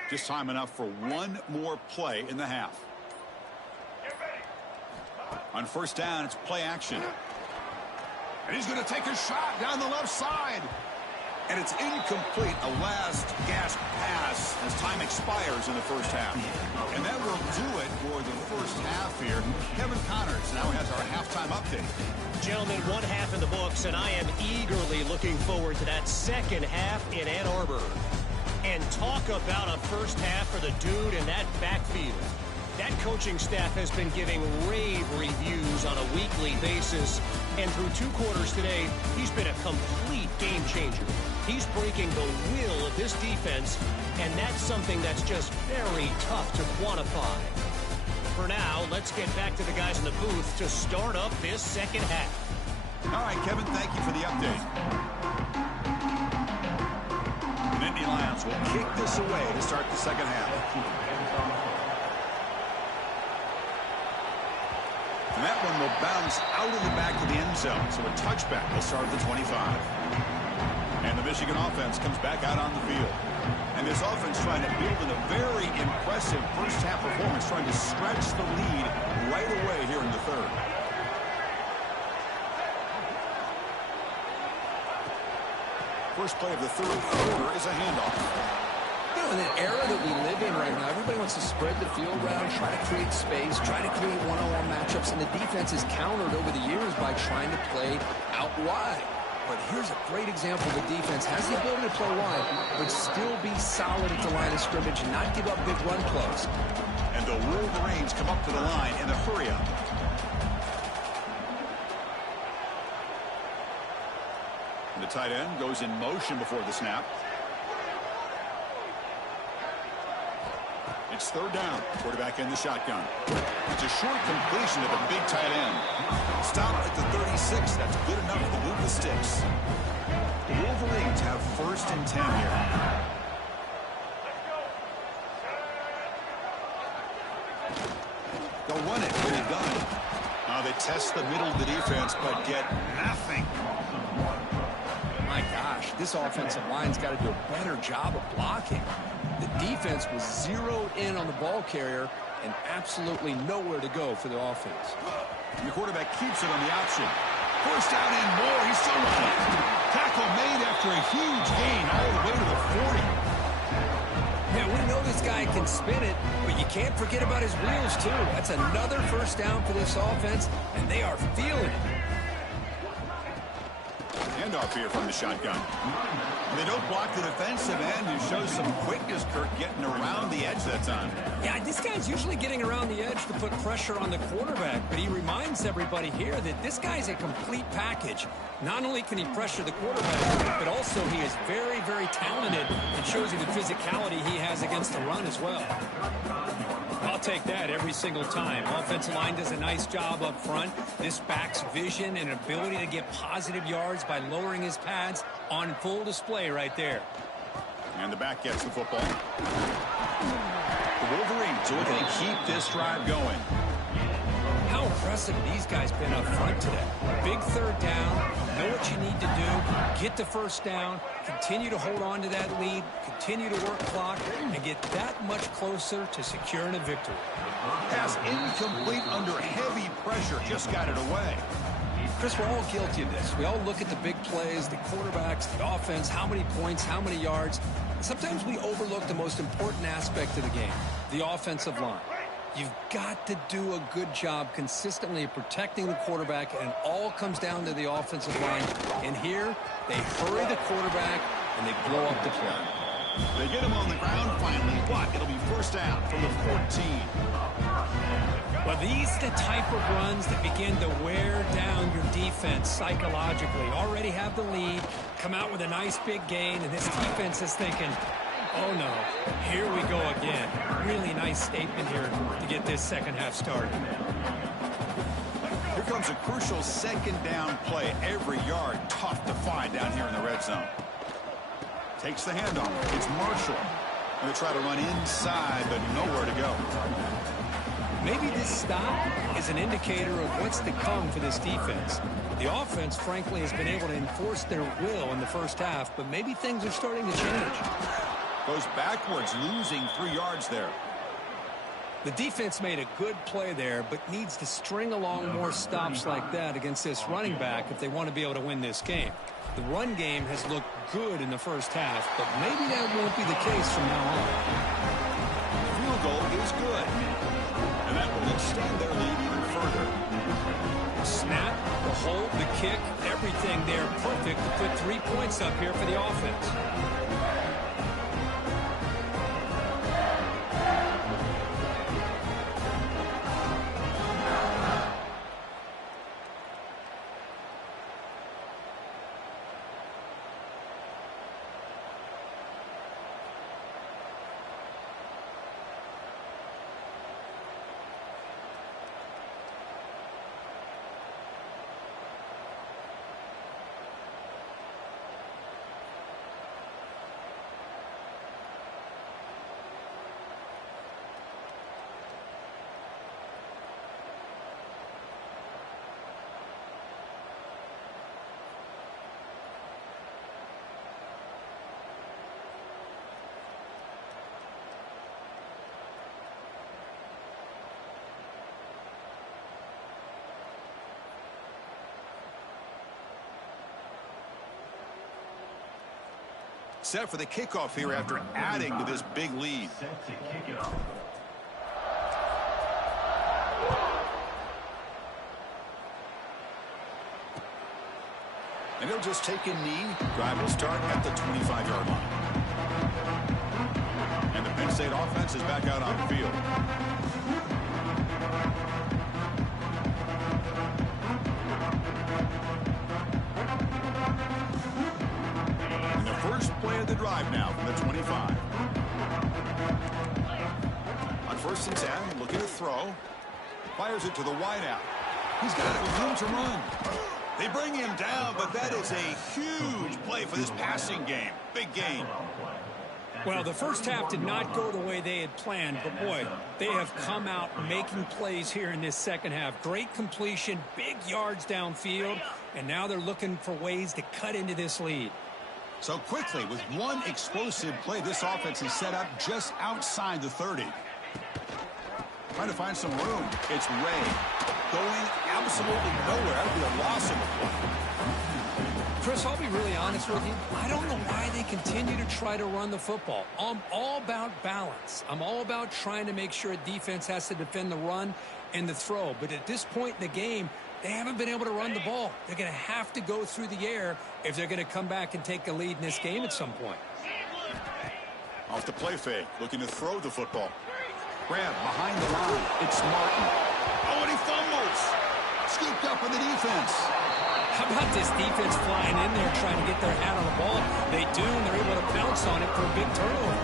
Just time enough for one more play in the half. On first down, it's play action. And he's going to take a shot down the left side. And it's incomplete. A last gasp pass as time expires in the first half. And that will do it for the first half here. Kevin Connors now has our halftime update. Gentlemen, one half in the books, and I am eagerly looking forward to that second half in Ann Arbor. And talk about a first half for the dude in that backfield. That coaching staff has been giving rave reviews on a weekly basis. And through 2 quarters today, he's been a complete game changer. He's breaking the will of this defense, and that's something that's just very tough to quantify. For now, let's get back to the guys in the booth to start up this second half. All right, Kevin, thank you for the update. The Nittany Lions will kick this away to start the second half. And that one will bounce out of the back of the end zone. So a touchback will start at the 25. And the Michigan offense comes back out on the field. And this offense trying to build in a very impressive first half performance, trying to stretch the lead right away here in the third. First play of the third quarter is a handoff. You know, in an era that we live in right now, everybody wants to spread the field around, try to create space, try to create one-on-one matchups, and the defense is countered over the years by trying to play out wide. But here's a great example. The defense has the ability to play wide, but still be solid at the line of scrimmage and not give up big run plays. And the Wolverines come up to the line in a hurry-up. The tight end goes in motion before the snap. It's third down. Quarterback in the shotgun. It's a short completion to the big tight end. Stop at the 36. That's good enough to move the sticks. The Wolverines have first and 10 here. They'll run it when they're done. They test the middle of the defense, but get nothing. My gosh, this offensive line's got to do a better job of blocking. The defense was zeroed in on the ball carrier and absolutely nowhere to go for the offense. And the quarterback keeps it on the option. First down and more. He's still running. Tackle made after a huge gain all the way to the 40. Yeah, we know this guy can spin it, but you can't forget about his wheels, too. That's another first down for this offense, and they are feeling it. Handoff here from the shotgun. They don't block the defensive end, who shows some quickness, Kirk, getting around the edge that time. Yeah, this guy's usually getting around the edge to put pressure on the quarterback, but he reminds everybody here that this guy's a complete package. Not only can he pressure the quarterback, but also he is very, very talented and shows you the physicality he has against the run as well. I'll take that every single time. Offensive line does a nice job up front. This back's vision and ability to get positive yards by lowering his pads on full display right there. And the back gets the football. The Wolverines are looking to keep this drive going. How impressive these guys been up front today. Big third down, know what you need to do, get the first down, continue to hold on to that lead, continue to work clock, and get that much closer to securing a victory. Pass incomplete under heavy pressure, just got it away. Chris, we're all guilty of this. We all look at the big plays, the quarterbacks, the offense, how many points, how many yards. Sometimes we overlook the most important aspect of the game, the offensive line. You've got to do a good job consistently of protecting the quarterback, and it all comes down to the offensive line. And here, they hurry the quarterback, and they blow up the play. They get him on the ground finally. What? It'll be first down from the 14. Well, these are the type of runs that begin to wear down your defense psychologically. Already have the lead, come out with a nice big gain, and this defense is thinking, oh no, here we go again. Really nice statement here to get this second half started. Here comes a crucial second down play. Every yard tough to find down here in the red zone. Takes the handoff. It's Marshall. Going to try to run inside, but nowhere to go. Maybe this stop is an indicator of what's to come for this defense. The offense, frankly, has been able to enforce their will in the first half, but maybe things are starting to change. Goes backwards, losing 3 yards there. The defense made a good play there, but needs to string along more stops like that against this running back if they want to be able to win this game. The run game has looked good in the first half, but maybe that won't be the case from now on. The field goal is good, and that will extend their lead even further. The snap, the hold, the kick, everything there perfect to put 3 points up here for the offense. Set for the kickoff here after adding to this big lead. And he'll just take a knee. Drive will start at the 25-yard line. And the Penn State offense is back out on the field. First play of the drive now from the 25. On 1st and 10, looking to throw. Fires it to the wideout. He's got it with room to run. They bring him down, but that is a huge play for this passing game. Big gain. Well, the first half did not go the way they had planned, but boy, they have come out making plays here in this second half. Great completion, big yards downfield, and now they're looking for ways to cut into this lead. So quickly, with one explosive play, this offense is set up just outside the 30. Trying to find some room. It's Ray going absolutely nowhere. That would be a loss in the play. Chris, I'll be really honest with you. I don't know why they continue to try to run the football. I'm all about balance. I'm all about trying to make sure a defense has to defend the run and the throw. But at this point in the game, they haven't been able to run the ball. They're going to have to go through the air if they're going to come back and take a lead in this game at some point. Off the play fake, looking to throw the football. Grab behind the line. It's Martin. Oh, and he fumbles. Scooped up in the defense. How about this defense flying in there trying to get their hat on the ball? They do, and they're able to bounce on it for a big turnover.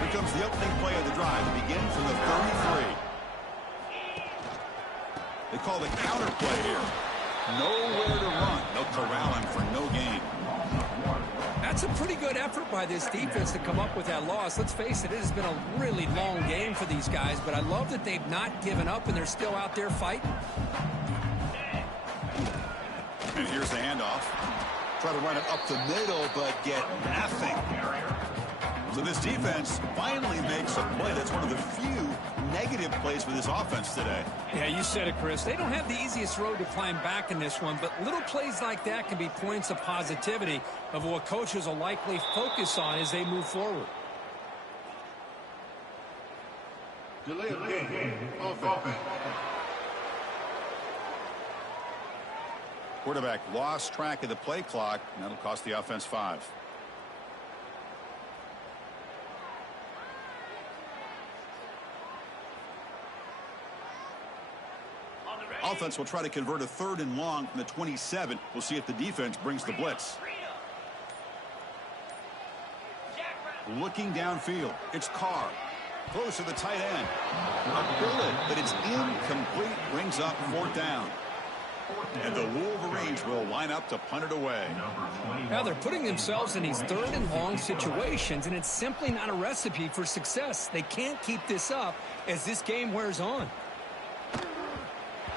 Here comes the opening play of the drive. It begins from the 33. They call the counter play here. Nowhere to run. They'll corral him for no gain. That's a pretty good effort by this defense to come up with that loss. Let's face it, it has been a really long game for these guys, but I love that they've not given up and they're still out there fighting. And here's the handoff. Try to run it up the middle, but get nothing. So this defense finally makes a play. That's one of the few negative plays for this offense today. Yeah, you said it, Chris. They don't have the easiest road to climb back in this one, but little plays like that can be points of positivity of what coaches will likely focus on as they move forward. Delay of game. Offense. Quarterback lost track of the play clock, and that'll cost the offense 5. Offense will try to convert a 3rd and long from the 27. We'll see if the defense brings the blitz. Looking downfield, it's Carr. Close to the tight end. A bullet, but it's incomplete. Brings up 4th down. And the Wolverines will line up to punt it away. Now they're putting themselves in these 3rd and long situations, and it's simply not a recipe for success. They can't keep this up as this game wears on.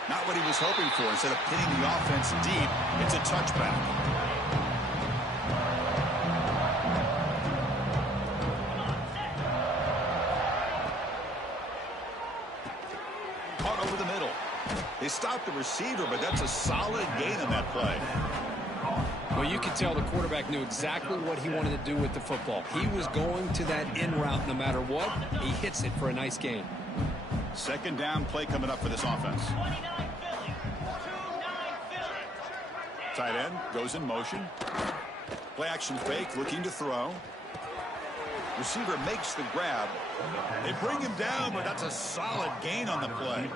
Not what he was hoping for. Instead of pinning the offense deep, it's a touchback. Caught over the middle. They stopped the receiver, but that's a solid gain on that play. Well, you could tell the quarterback knew exactly what he wanted to do with the football. He was going to that in route no matter what. He hits it for a nice gain. 2nd down play coming up for this offense. Tight end goes in motion. Play action fake, looking to throw. Receiver makes the grab. They bring him down, but that's a solid gain on the play.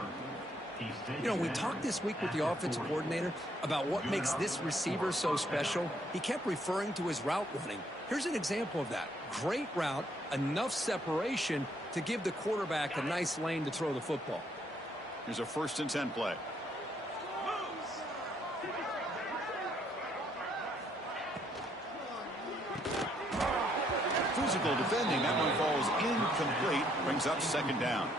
You know, we talked this week with the offensive coordinator about what makes this receiver so special. He kept referring to his route running. Here's an example of that. Great route, enough separation to give the quarterback a nice lane to throw the football. Here's a 1st and 10 play. Physical defending. That one falls incomplete. Brings up 2nd down.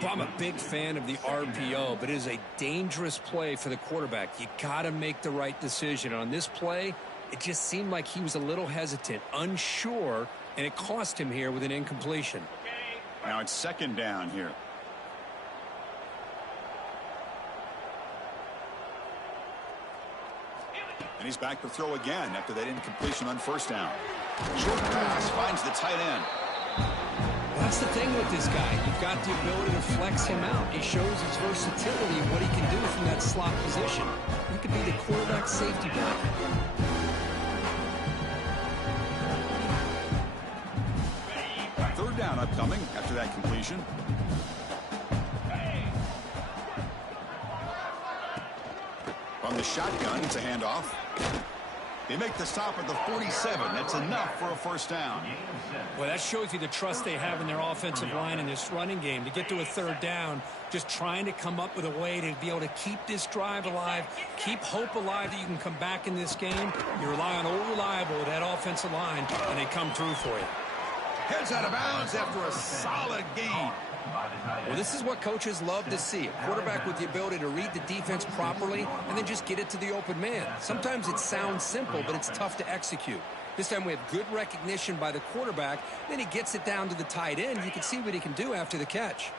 Well, I'm a big fan of the RPO, but it is a dangerous play for the quarterback. You got to make the right decision. On this play, it just seemed like he was a little hesitant, unsure, and it cost him here with an incompletion. Now it's 2nd down here. And he's back to throw again after that incompletion on 1st down. Short pass finds the tight end. That's the thing with this guy. You've got the ability to flex him out. He shows his versatility and what he can do from that slot position. He could be the quarterback safety blanket. 3rd down upcoming after that completion. From the shotgun, it's a handoff. They make the stop at the 47. That's enough for a first down. Well, that shows you the trust they have in their offensive line in this running game. To get to a third down, just trying to come up with a way to be able to keep this drive alive, keep hope alive that you can come back in this game. You rely on Old Reliable with that offensive line, and they come through for you. Heads out of bounds after a solid gain. Well, this is what coaches love to see. A quarterback with the ability to read the defense properly and then just get it to the open man. Sometimes it sounds simple, but it's tough to execute. This time we have good recognition by the quarterback. Then he gets it down to the tight end. You can see what he can do after the catch.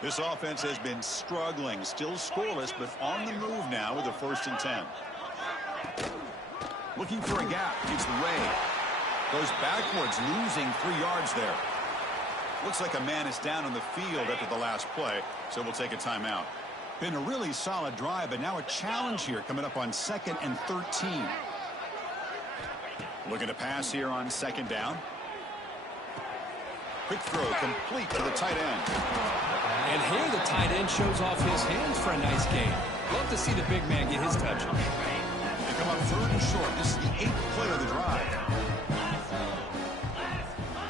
This offense has been struggling, still scoreless, but on the move now with a 1st and 10. Looking for a gap. It's Ray. Goes backwards, losing 3 yards there. Looks like a man is down on the field after the last play, so we'll take a timeout. Been a really solid drive, but now a challenge here coming up on 2nd and 13. Looking to pass here on 2nd down. Quick throw complete to the tight end. And here the tight end shows off his hands for a nice gain. Love to see the big man get his touch. They come up 3rd and short. This is the 8th play of the drive.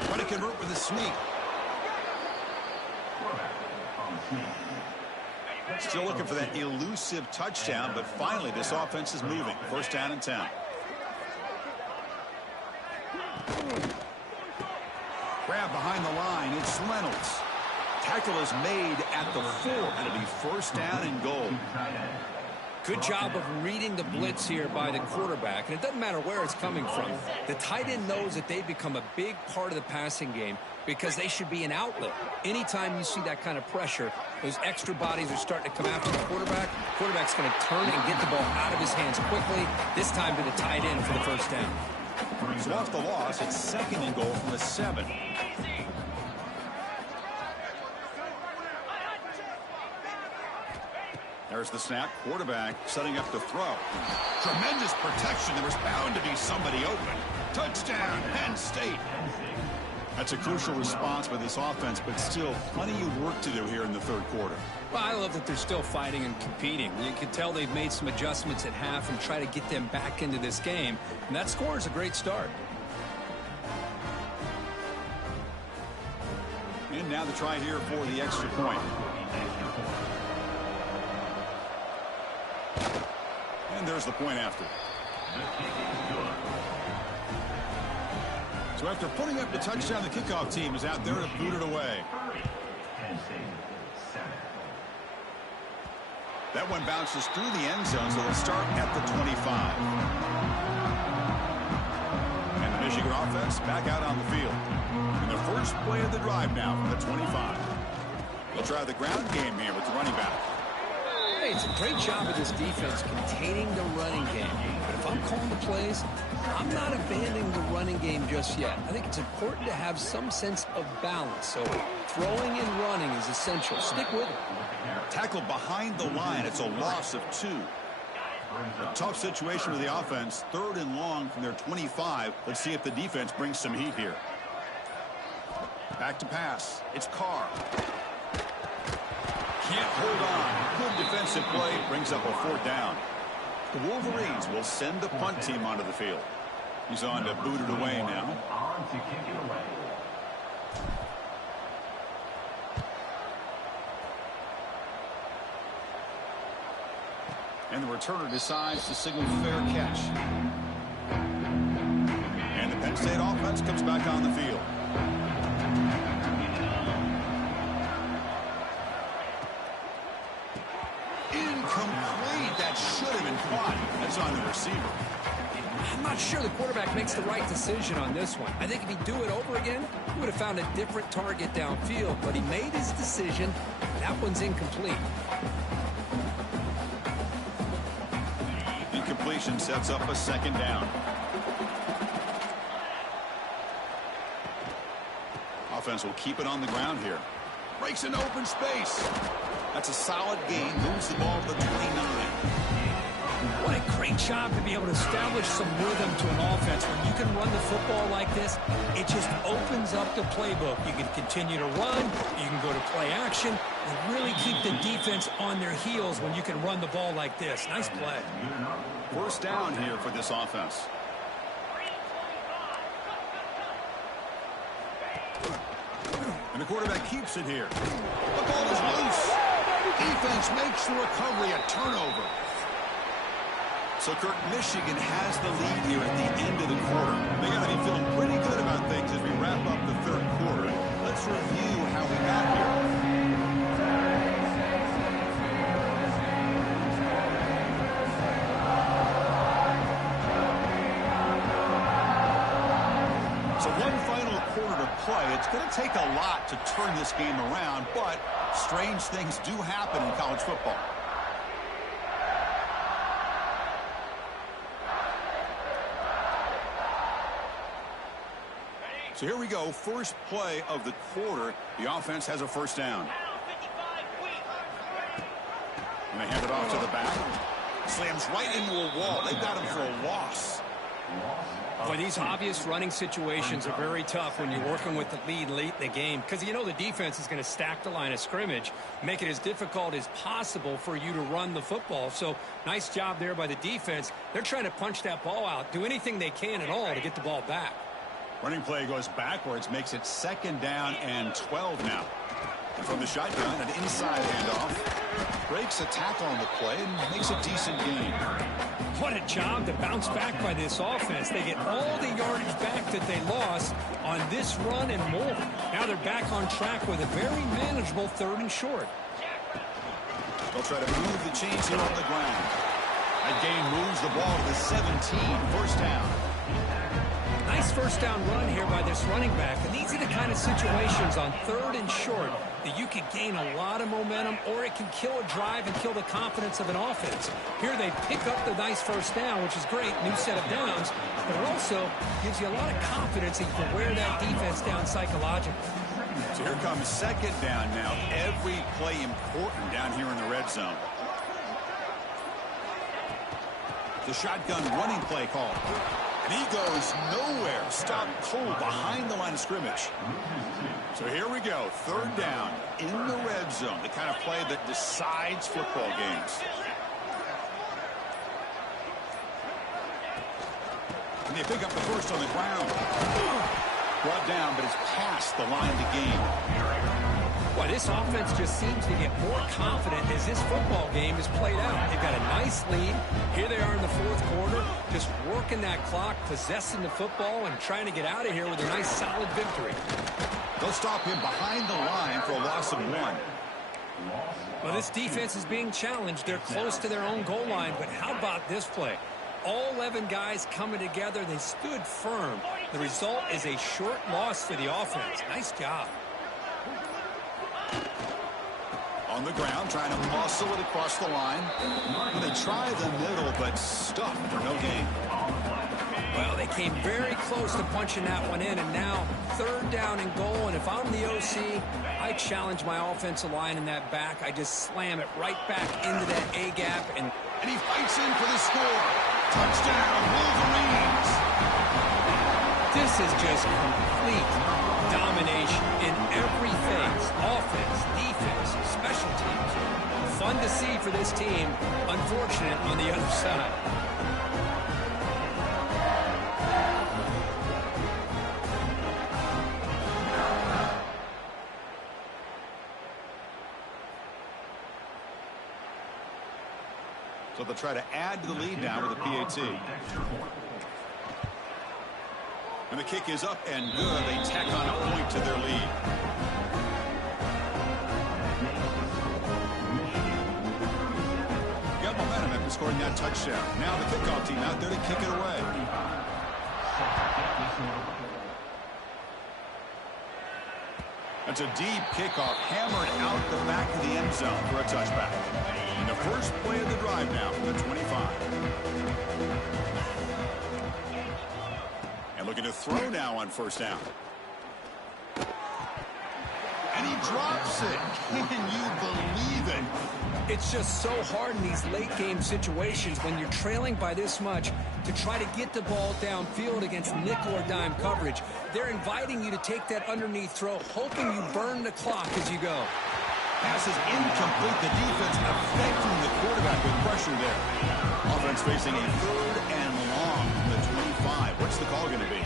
Trying to convert with a sneak. Still looking for that elusive touchdown, but finally this offense is moving. 1st down and 10. Grab behind the line. It's Reynolds. Tackle is made at the 4. It'll be 1st down and goal. Good job of reading the blitz here by the quarterback, and it doesn't matter where it's coming from. The tight end knows that they've become a big part of the passing game because they should be an outlet. Anytime you see that kind of pressure, those extra bodies are starting to come after the quarterback. Quarterback's going to turn and get the ball out of his hands quickly, this time to the tight end for the 1st down. So off the loss, it's 2nd and goal from the 7. There's the snap. Quarterback setting up to throw. Tremendous protection. There was bound to be somebody open. Touchdown, Penn State. That's a crucial response by this offense, but still plenty of work to do here in the 3rd quarter. Well, I love that they're still fighting and competing. You can tell they've made some adjustments at half and try to get them back into this game. And that score is a great start. And now the try here for the extra point. And there's the point after. So after putting up the touchdown, the kickoff team is out there to boot it away. That one bounces through the end zone, so they'll start at the 25. And the Michigan offense back out on the field. And the first play of the drive now from the 25. They'll try the ground game here with the running back. Hey, it's a great job of this defense containing the running game. But if I'm calling the plays, I'm not abandoning the running game just yet. I think it's important to have some sense of balance. So throwing and running is essential. Stick with it. Tackle behind the line. It's a loss of 2. A tough situation for the offense. 3rd and long from their 25. Let's see if the defense brings some heat here. Back to pass. It's Carr. Can't hold on. Good defensive play. Brings up a 4th down. The Wolverines will send the punt team onto the field. He's on to boot it away now. And the returner decides to signal fair catch. And the Penn State offense comes back on the field. Incomplete. That should have been caught. That's on the receiver. I'm not sure the quarterback makes the right decision on this one. I think if he'd do it over again, he would have found a different target downfield, but he made his decision. That one's incomplete. Incompletion sets up a 2nd down. Offense will keep it on the ground here. Breaks into open space. That's a solid gain. Moves the ball to the 29. What a great great job to be able to establish some rhythm to an offense. When you can run the football like this, it just opens up the playbook. You can continue to run, you can go to play action, and really keep the defense on their heels when you can run the ball like this. Nice play. First down here for this offense. And the quarterback keeps it here. The ball is loose. Defense makes the recovery a turnover. So, Kirk, Michigan has the lead here at the end of the quarter. They got to be feeling pretty good about things as we wrap up the third quarter. Let's review how we got here. So one final quarter to play. It's going to take a lot to turn this game around, but strange things do happen in college football. So here we go, first play of the quarter. The offense has a first down. And they hand it off to the back. Slams right into a wall. They got him for a loss. Boy, these obvious running situations are very tough when you're working with the lead late in the game, because you know the defense is going to stack the line of scrimmage, make it as difficult as possible for you to run the football. So nice job there by the defense. They're trying to punch that ball out, do anything they can at all to get the ball back. Running play goes backwards, makes it second down and 12 now. And from the shotgun, an inside handoff. Breaks a tackle on the play and makes a decent gain. What a job to bounce back by this offense. They get all the yardage back that they lost on this run and more. Now they're back on track with a very manageable third and short. They'll try to move the chains here on the ground. That gain moves the ball to the 17, first down. Nice first down run here by this running back. And these are the kind of situations on third and short that you can gain a lot of momentum, or it can kill a drive and kill the confidence of an offense. Here they pick up the nice first down, which is great, new set of downs, but it also gives you a lot of confidence that you can wear that defense down psychologically. So here comes second down now. Every play important down here in the red zone. The shotgun running play call. And he goes nowhere. Stopped cold behind the line of scrimmage. So here we go. Third down in the red zone. The kind of play that decides football games. And they pick up the first on the ground. Brought down, but it's past the line to gain. Boy, this offense just seems to get more confident as this football game is played out. They've got a nice lead. Here they are in the fourth quarter, just working that clock, possessing the football, and trying to get out of here with a nice, solid victory. They'll stop him behind the line for a loss of 1. Well, this defense is being challenged. They're close to their own goal line, but how about this play? All 11 guys coming together. They stood firm. The result is a short loss for the offense. Nice job. On the ground, trying to muscle it across the line. And they try the middle, but stuffed for no gain. Well, they came very close to punching that one in, and now third down and goal. And if I'm the OC, I challenge my offensive line in that back. I just slam it right back into that A-gap. And he fights in for the score. Touchdown, Wolverines. This is just complete domination in every phase. Offense, defense, special teams. Fun to see for this team. Unfortunate on the other side. So they'll try to add to the lead now with a PAT. And the kick is up and good. They tack on a point to their lead. Got momentum after scoring that touchdown. Now the kickoff team out there to kick it away. That's a deep kickoff, hammered out the back of the end zone for a touchback. And the first play of the drive now from the 25. And looking to throw now on first down. And he drops it. Can you believe it? It's just so hard in these late-game situations when you're trailing by this much to try to get the ball downfield against nickel or dime coverage. They're inviting you to take that underneath throw, hoping you burn the clock as you go. Pass is incomplete. The defense affecting the quarterback with pressure there. Offense facing a 3rd and long from the 25. What's the call going to be?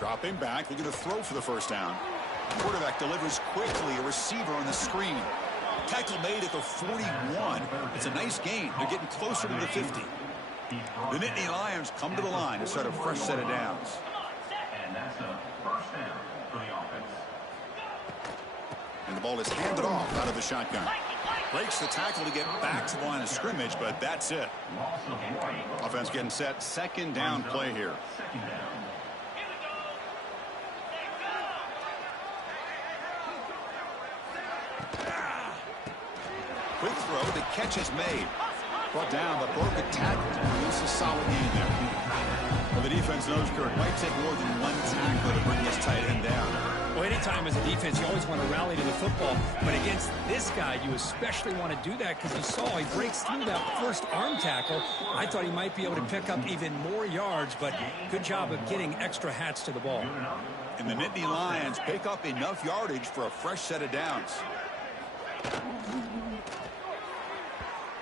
Dropping back, looking to throw for the first down. Quarterback delivers quickly, a receiver on the screen. Tackle made at the 41. It's a nice gain. They're getting closer to the 50. The Nittany Lions come to the line to start a fresh set of downs. And that's a first down for the offense. And the ball is handed off out of the shotgun. Breaks the tackle to get back to the line of scrimmage, but that's it. Offense getting set. 2nd down play here. Quick throw. The catch is made. Brought down, but broke a tackle. It's a solid game there. Well, the defense knows Kirk might take more than one tackle to bring this tight end down. Well, anytime as a defense, you always want to rally to the football. But against this guy, you especially want to do that because you saw he breaks through that first arm tackle. I thought he might be able to pick up even more yards, but good job of getting extra hats to the ball. And the Nittany Lions pick up enough yardage for a fresh set of downs.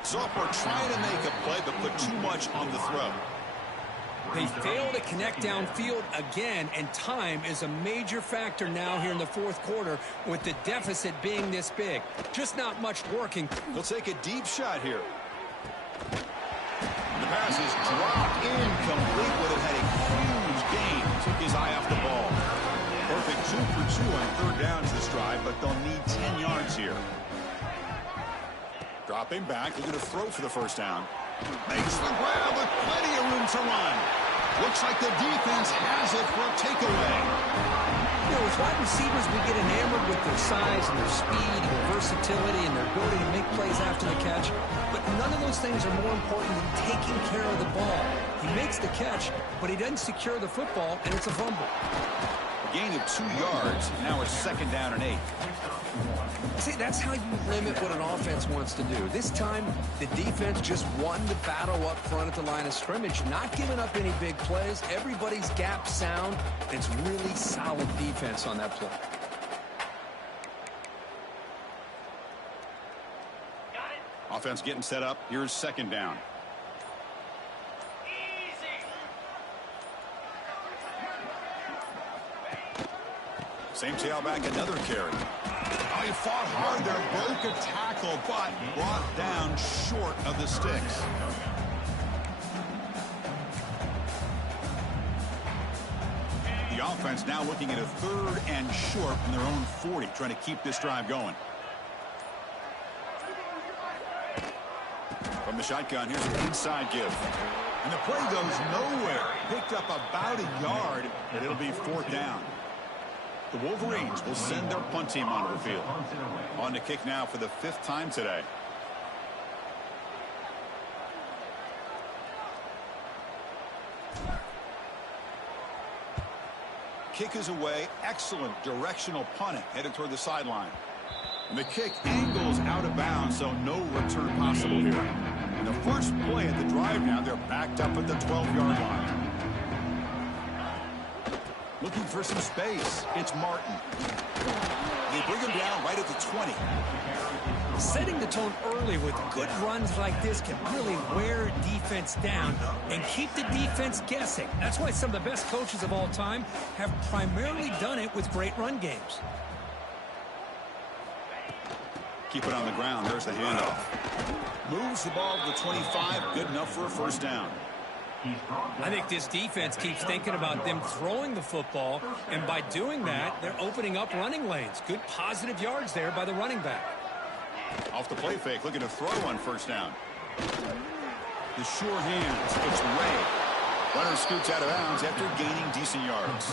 Sophomore trying to make a play, but put too much on the throw. They fail to connect downfield again, and time is a major factor now here in the 4th quarter with the deficit being this big. Just not much working. They'll take a deep shot here. The pass is dropped incomplete, but it had a huge gain. Took his eye off the ball. Perfect 2 for 2 on 3rd down to this drive, but they'll need 10 yards here. Dropping back, looking to throw for the first down. Makes the grab with plenty of room to run. Looks like the defense has it for a takeaway. You know, as wide receivers, we get enamored with their size and their speed and their versatility and their ability to make plays after the catch. But none of those things are more important than taking care of the ball. He makes the catch, but he doesn't secure the football, and it's a fumble. A gain of 2 yards. Now it's 2nd down and 8. See, that's how you limit what an offense wants to do. This time, the defense just won the battle up front at the line of scrimmage, not giving up any big plays. Everybody's gap sound. It's really solid defense on that play. Offense getting set up. Here's 2nd down. Same tailback, another carry. Oh, he fought hard there, broke a tackle, but brought down short of the sticks. The offense now looking at a 3rd and short from their own 40, trying to keep this drive going. From the shotgun, here's an inside give. And the play goes nowhere. Picked up about a yard, but it'll be 4th down. The Wolverines will send their punt team onto the field. On to kick now for the 5th time today. Kick is away. Excellent directional punting headed toward the sideline. And the kick angles out of bounds, so no return possible here. And the first play at the drive now, they're backed up at the 12-yard line. Looking for some space. It's Martin. They bring him down right at the 20. Setting the tone early with good runs like this can really wear defense down and keep the defense guessing. That's why some of the best coaches of all time have primarily done it with great run games. Keep it on the ground. There's the handoff. Moves the ball to the 25. Good enough for a first down. I think this defense keeps thinking about them throwing the football, and by doing that, they're opening up running lanes. Good positive yards there by the running back. Off the play fake, looking to throw on first down. The sure hands. It's Ray. Runner scoots out of bounds after gaining decent yards.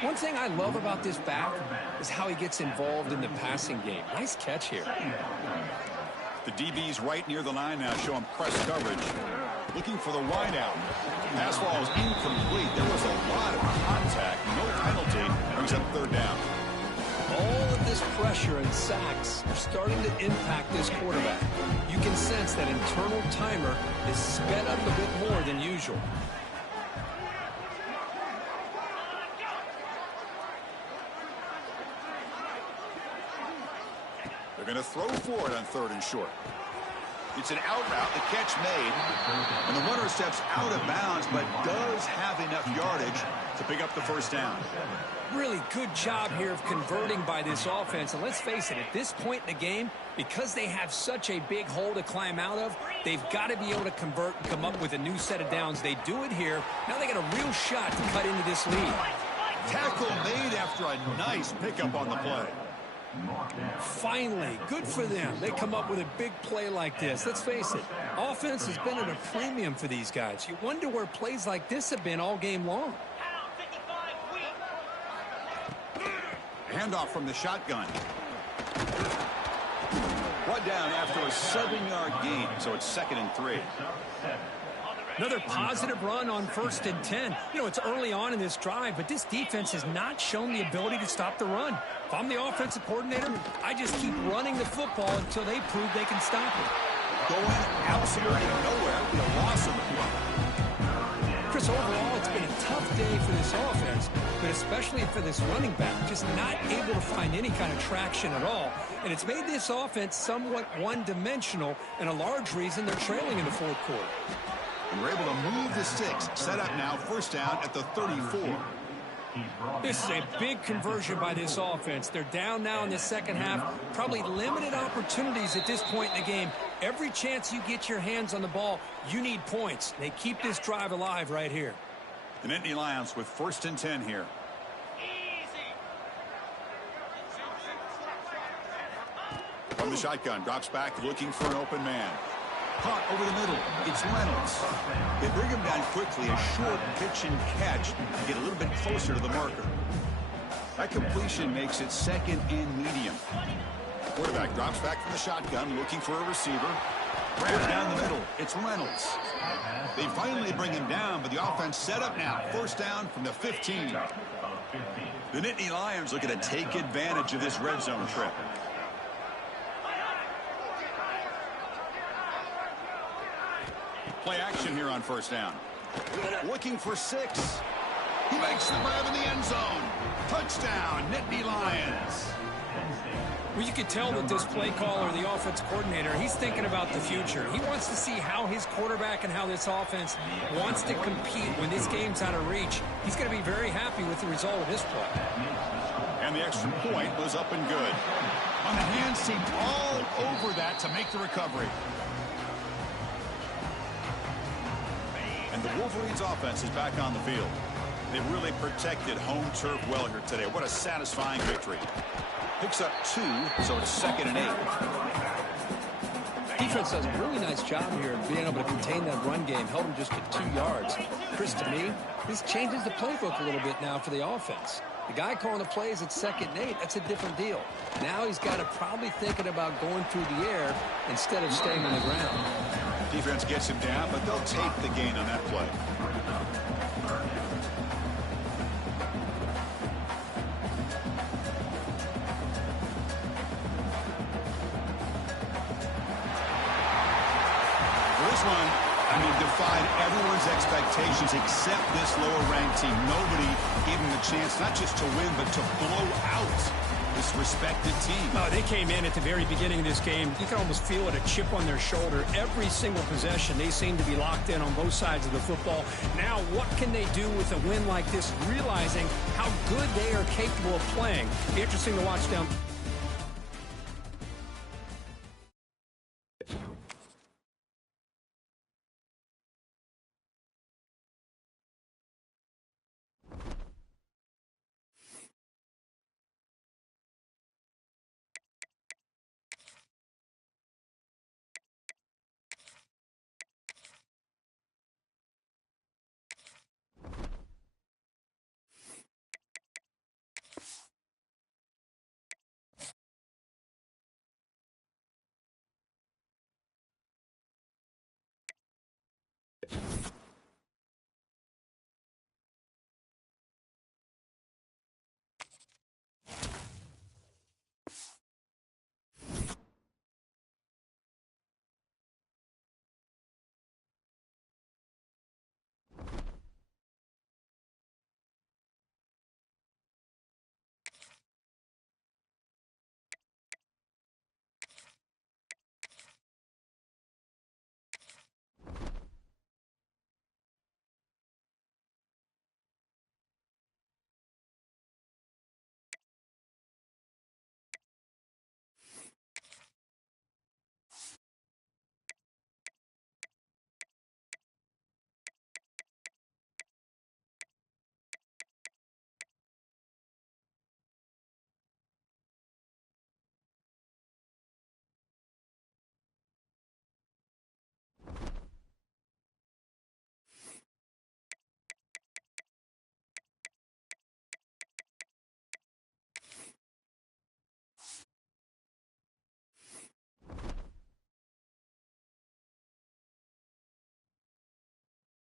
One thing I love about this back is how he gets involved in the passing game. Nice catch here. The DB's right near the line now, showing press coverage. Looking for the wideout. Pass ball is incomplete. There was a lot of contact. No penalty. Brings up 3rd down. All of this pressure and sacks are starting to impact this quarterback. You can sense that internal timer is sped up a bit more than usual. They're going to throw for it on 3rd and short. It's an out route, the catch made, and the runner steps out of bounds, but does have enough yardage to pick up the first down. Really good job here of converting by this offense. And let's face it, at this point in the game, because they have such a big hole to climb out of, they've got to be able to convert and come up with a new set of downs. They do it here. Now they got a real shot to cut into this lead. Tackle made after a nice pickup on the play. Finally, good for them. They come up with a big play like this. Let's face it, offense has been at a premium for these guys. You wonder where plays like this have been all game long. Handoff from the shotgun. Brought down after a 7-yard gain, so it's 2nd and 3. Another positive run on 1st and 10. You know, it's early on in this drive, but this defense has not shown the ability to stop the run. If I'm the offensive coordinator, I just keep running the football until they prove they can stop it. Going absolutely nowhere with a loss of the play. Chris, overall, it's been a tough day for this offense, but especially for this running back, just not able to find any kind of traction at all. And it's made this offense somewhat one-dimensional, and a large reason they're trailing in the 4th quarter. And we're able to move the sticks. Set up now, 1st down at the 34. This is a big conversion by this offense. They're down now in the 2nd half. Probably limited opportunities at this point in the game. Every chance you get your hands on the ball, you need points. They keep this drive alive right here. The Nittany Lions with 1st and 10 here. From the shotgun, drops back looking for an open man. Caught over the middle. It's Reynolds. They bring him down quickly. A short pitch and catch to get a little bit closer to the marker. That completion makes it 2nd and medium. Quarterback drops back from the shotgun looking for a receiver. Right down the middle. It's Reynolds. They finally bring him down, but the offense set up now. 1st down from the 15. The Nittany Lions looking to take advantage of this red zone trip. Play action here on 1st down. Looking for 6. He makes the grab in the end zone. Touchdown, Nittany Lions. Well, you could tell that this play caller, the offensive coordinator, he's thinking about the future. He wants to see how his quarterback and how this offense wants to compete when this game's out of reach. He's going to be very happy with the result of this play. And the extra point was up and good. On the hands team all over that to make the recovery. And the Wolverines offense is back on the field. They really protected home turf well here today. What a satisfying victory. Picks up 2, so it's 2nd and 8. Defense does a really nice job here of being able to contain that run game. Held him just to 2 yards. Chris, to me, this changes the playbook a little bit now for the offense. The guy calling the plays at 2nd and 8, that's a different deal. Now he's got to probably thinking about going through the air instead of staying on the ground. Defense gets him down, but they'll take the gain on that play. This one, defied everyone's expectations except this lower-ranked team. Nobody gave them a chance not just to win, but to blow out this respected team. Oh, they came in at the very beginning of this game. You can almost feel it, a chip on their shoulder. Every single possession, they seem to be locked in on both sides of the football. Now, what can they do with a win like this, realizing how good they are capable of playing? Be interesting to watch down.